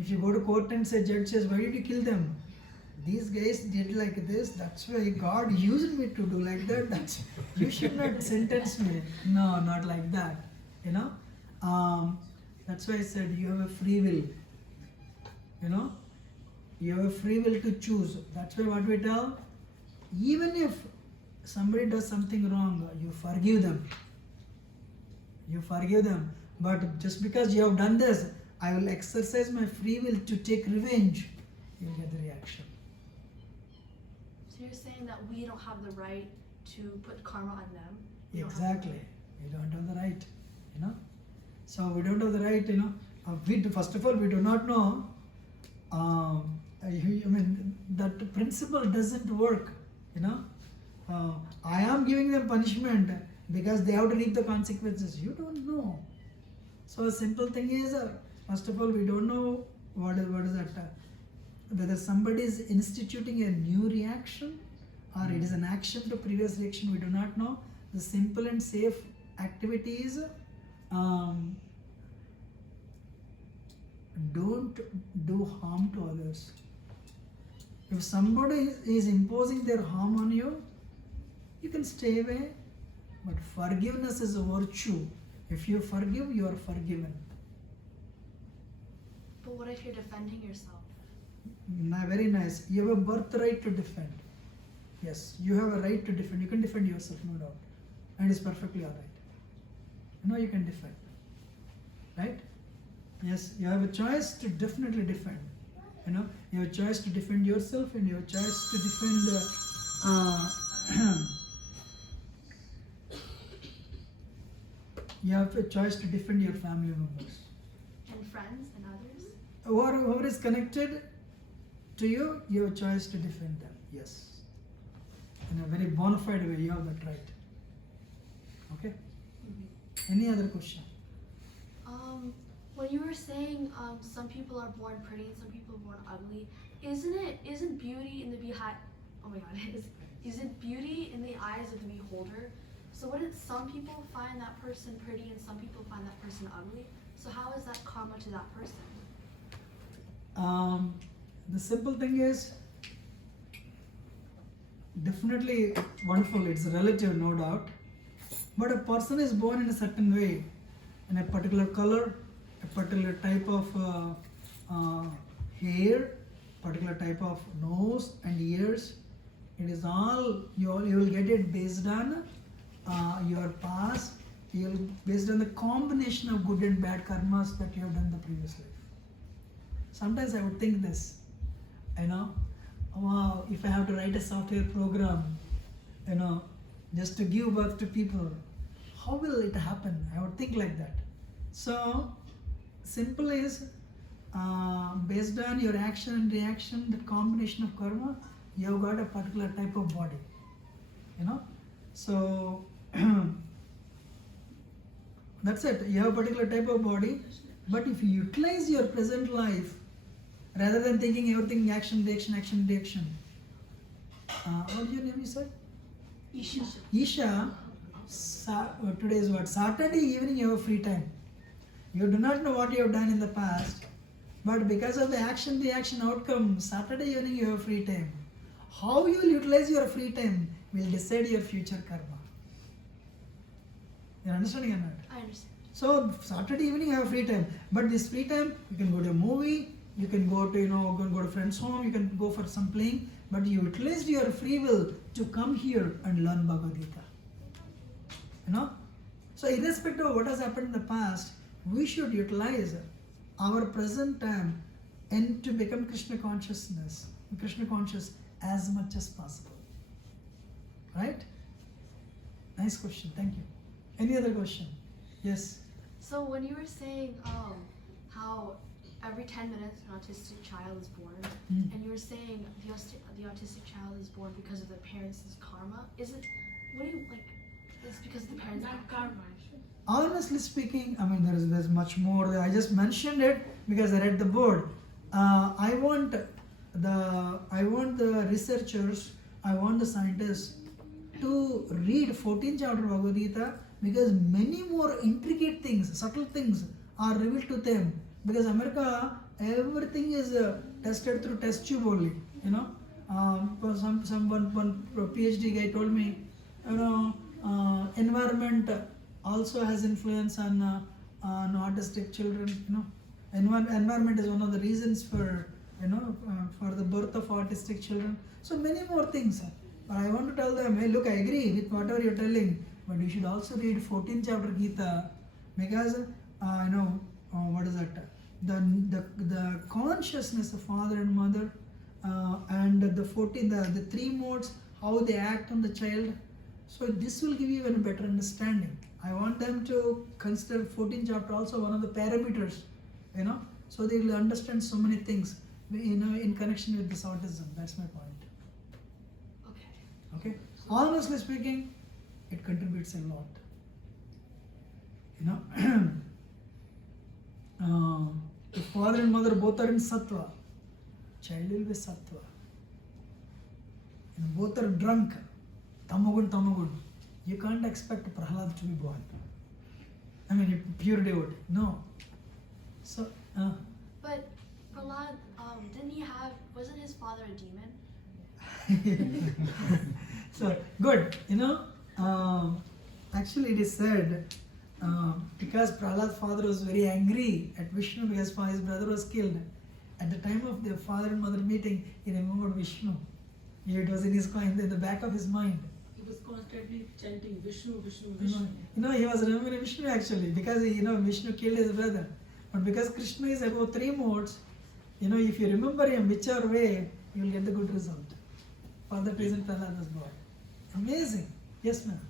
if you go to court and say, judge says, why did you kill them? These guys did like this, that's why God used me to do like that. You should not sentence me. No, not like that. That's why I said you have a free will. You have a free will to choose. That's why what we tell, even if somebody does something wrong, you forgive them. But just because you have done this, I will exercise my free will to take revenge. You'll get the reaction. So you're saying that we don't have the right to put karma on them? Exactly. We don't have the right, So we don't have the right, First of all, we do not know. That principle doesn't work. I am giving them punishment because they have to reap the consequences. You don't know. So a simple thing is, first of all, we don't know what is that. Whether somebody is instituting a new reaction or it is an action to previous reaction, we do not know. The simple and safe activity is don't do harm to others. If somebody is imposing their harm on you, you can stay away. But forgiveness is a virtue. If you forgive, you are forgiven. But what if you're defending yourself? Very nice. You have a birthright to defend. Yes, you have a right to defend. You can defend yourself, no doubt. And it's perfectly alright. You can defend. Right? Yes, you have a choice to definitely defend. You have a choice to defend yourself and you have a choice to defend you have a choice to defend your family members. And friends and others? Whoever is connected to you, you have a choice to defend them. Yes. In a very bona fide way, you have that right. Okay? Any other question? When you were saying some people are born pretty and some people are born ugly, isn't beauty in the isn't beauty in the eyes of the beholder? So wouldn't some people find that person pretty and some people find that person ugly? So how is that karma to that person? The simple thing is, definitely wonderful, it's relative, no doubt. But a person is born in a certain way, in a particular color, a particular type of hair, particular type of nose and ears. It is all, you will get it based on your past, based on the combination of good and bad karmas that you have done in the previous life. Sometimes I would think this, if I have to write a software program, just to give birth to people, how will it happen? I would think like that. So, simple is, based on your action and reaction, the combination of karma, you have got a particular type of body. So, that's it. You have a particular type of body, but if you utilize your present life, rather than thinking everything action, reaction. What is your name, you said? Isha. Isha, today is what? Saturday evening you have free time. You do not know what you have done in the past, but because of the action, reaction, outcome, Saturday evening you have free time. How you will utilize your free time will decide your future karma. You are understanding or not? I understand. So Saturday evening you have free time, but this free time you can go to a movie, you can go to go to friend's home, you can go for some playing, but you utilized your free will to come here and learn Bhagavad Gita. So irrespective of what has happened in the past, we should utilize our present time and to become Krishna conscious as much as possible. Right? Nice question. Thank you. Any other question? Yes. So when you were saying how every 10 minutes an autistic child is born, and you were saying the autistic child is born because of their parents' karma, is it, what do you, it's because of the parents' karma? Honestly speaking, there's much more. I just mentioned it because I read the board. I want the researchers, I want the scientists to read 14th chapter of Bhagavad Gita, because many more intricate things, subtle things are revealed to them. Because America, everything is tested through test tube only. One PhD guy told me, environment also has influence on autistic children. Environment is one of the reasons for the birth of autistic children. So many more things. But I want to tell them, hey, look, I agree with whatever you're telling, but you should also read 14th chapter Gita, because what is that? The consciousness of father and mother, and the three modes, how they act on the child. So this will give you even a better understanding. I want them to consider 14th chapter also one of the parameters you know, so they will understand so many things, you know, in connection with this autism. That's my point. Okay. Okay, honestly speaking, it contributes a lot, you know. If father and mother both are in sattva, child will be sattva. And both are drunk, tamagun, you can't expect Prahlad to be born. I mean, pure devotee, no. So But Prahlad, wasn't his father a demon? so good, you know. Actually, it is said, because Prahlad's father was very angry at Vishnu because his brother was killed. At the time of their father and mother meeting, he remembered Vishnu. It was in his mind, in the back of his mind. He was constantly chanting Vishnu, Vishnu, You Vishnu. know, he was remembering Vishnu actually because you know Vishnu killed his brother. But because Krishna is above 3 modes, you know, if you remember him whichever way, you will get the good result. For that reason, Prahlad was born. Amazing. Yes, ma'am.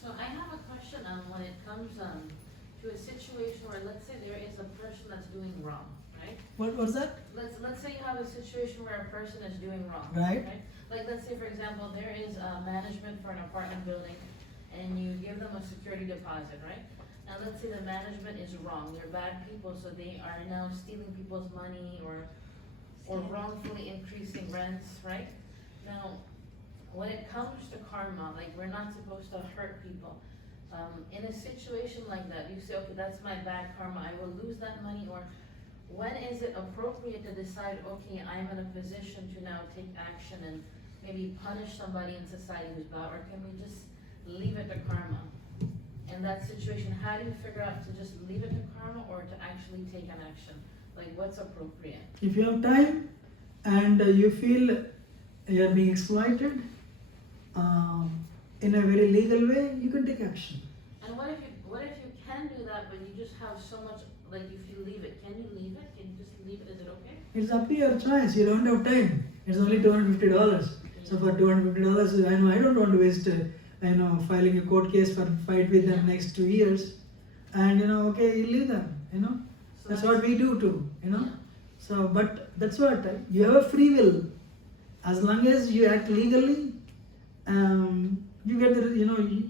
So I have a question on when it comes to a situation where, let's say there is a person that's doing wrong, right? What was that? Let's say you have a situation where a person is doing wrong, Right. Like let's say for example there is management for an apartment building, and you give them a security deposit, right? Now let's say the management is wrong; they're bad people, so they are now stealing people's money or wrongfully increasing rents, right? Now, when it comes to karma, like we're not supposed to hurt people. In a situation like that, you say, okay, that's my bad karma, I will lose that money, or when is it appropriate to decide, okay, I'm in a position to now take action and maybe punish somebody in society who's bad, or can we just leave it to karma? In that situation, how do you figure out to just leave it to karma or to actually take an action? Like what's appropriate? If you have time and you feel you are being exploited in a very legal way, you can take action. And what if you can do that, but you just have so much, like if you leave it, can you leave it? Can you just leave it? Is it okay? It's up to your choice. You don't have time. It's only $250. So for $250, I don't want to waste, filing a court case for fight with them next 2 years. And okay, you leave them. So That's what we do too. Yeah. So, but that's what you have a free will. As long as you act legally, you get the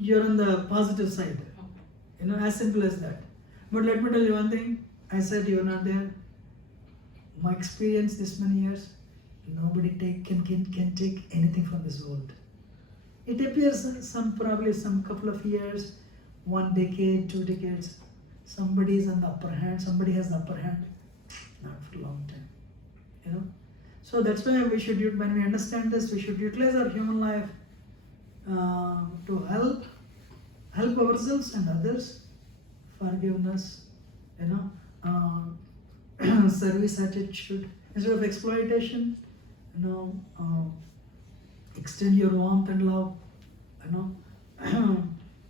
you're on the positive side. Okay. As simple as that. But let me tell you one thing. I said you are not there. My experience this many years, nobody can take anything from this world. It appears probably some couple of years, 1 decade, 2 decades, somebody is on the upper hand, somebody has the upper hand. Not for a long time. So that's why we should, when we understand this, we should utilize our human life to help ourselves and others. Forgiveness, service attitude instead of exploitation. Extend your warmth and love.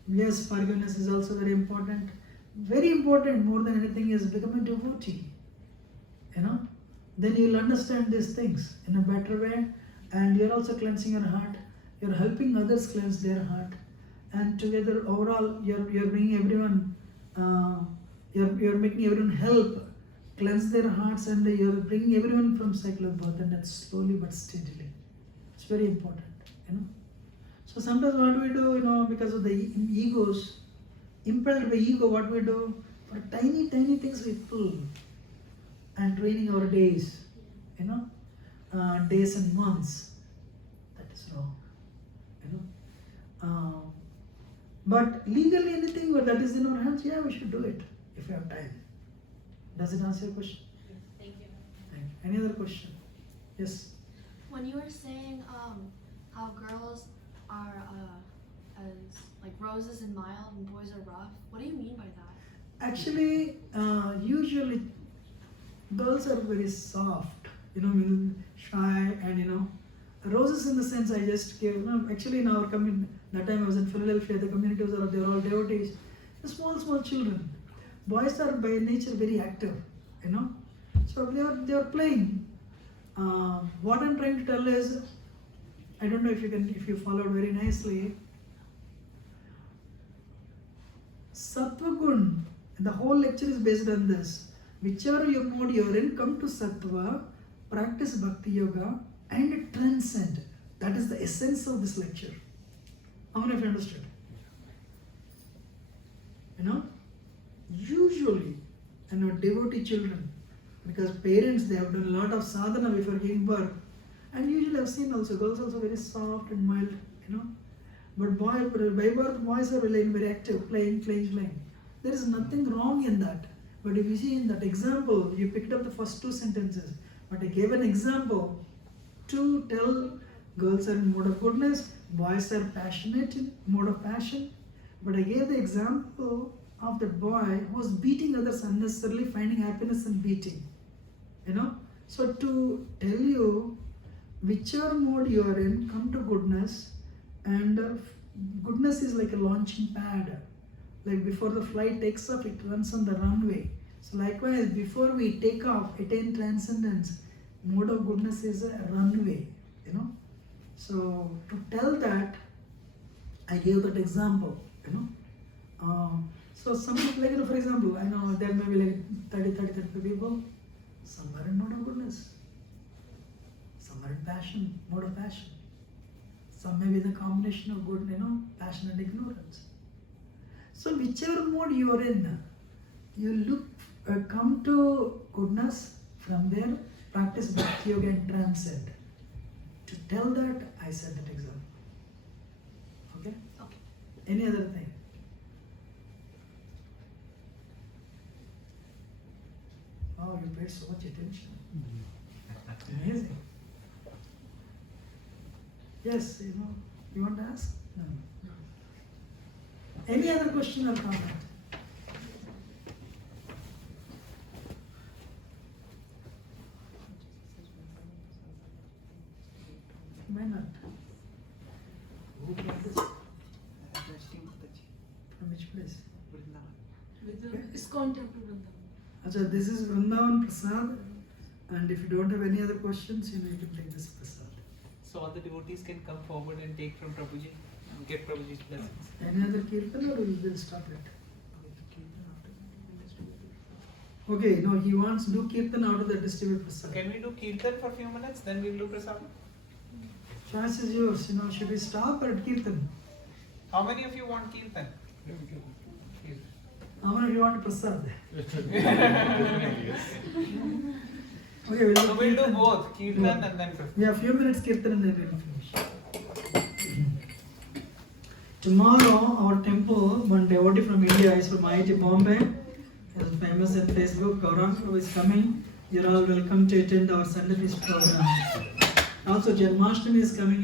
Yes, forgiveness is also very important. Very important, more than anything, is become a devotee. Then you'll understand these things in a better way, and you're also cleansing your heart. You're helping others cleanse their heart, and together, overall, you're bringing everyone. You're making everyone help cleanse their hearts, and you're bringing everyone from cycle of birth, and that's slowly but steadily. It's very important. So sometimes what we do, because of the egos, impelled by ego, what we do, for tiny things we pull and draining our days, days and months. That is wrong. But legally anything that is in our hands, yeah, we should do it if we have time. Does it answer your question? Thank you. Thank you. Any other question? Yes. When you were saying how girls are as like roses and mild and boys are rough, what do you mean by that? Actually, usually girls are very soft, shy, and roses in the sense I just gave. Actually, in our community, that time I was in Philadelphia, the communities they're all devotees. The small children. Boys are by nature very active, So they are playing. What I'm trying to tell is, I don't know if you followed very nicely. Sattva gun, the whole lecture is based on this. whichever you mode you're in, come to Sattva, practice Bhakti Yoga, and transcend. That is the essence of this lecture. How many of you understood? You know, usually, devotee children, because parents, they have done a lot of sadhana before giving birth, and usually I've seen also girls also very soft and mild, but by birth boys are very active, playing. There is nothing wrong in that. But if you see in that example, you picked up the first two sentences, but I gave an example to tell girls are in mode of goodness, boys are passionate in mode of passion. But I gave the example of the boy who was beating others unnecessarily, finding happiness in beating. So to tell you, whichever mode you are in, come to goodness, and goodness is like a launching pad. Like before the flight takes off, it runs on the runway. So likewise, before we take off, attain transcendence, mode of goodness is a runway. So to tell that, I gave that example. So some like for example, I know there may be like 30 people. Some are in mode of goodness. Some are in passion, mode of passion. Some may be the combination of good, passion and ignorance. So whichever mode you are in, you look, come to goodness. From there, practice Bhakti Yoga and transcend. To tell that, I said that example. Okay? Okay. Any other thing? Oh, you paid so much attention. Amazing. Yes, you want to ask? No. Any other question or comment? Why not? Who brought this? From which place? With the ISKCON temple Vrindavan. Achha, this is Vrindavan Prasad, and if you don't have any other questions, you can take this Prasad. So all the devotees can come forward and take from Prabhuji and get Prabhuji's blessings. Any other kirtan or we will stop it? Okay, no, he wants to do kirtan out of the distribute So Prasad. can we do kirtan for a few minutes, then we will do prasad? Choice is yours, should we stop or at kirtan? How many of you want kirtan? How many of you want Prasad? Okay, we'll So we'll do kirtan. both, kirtan Yeah. and then prasad. We have few minutes kirtan and then we'll finish. Tomorrow, our temple, one devotee from India is from IIT Bombay. He is famous at Facebook. Gaurang who is coming. You're all welcome to attend our Sunday feast program. Also, Janmashtami is coming.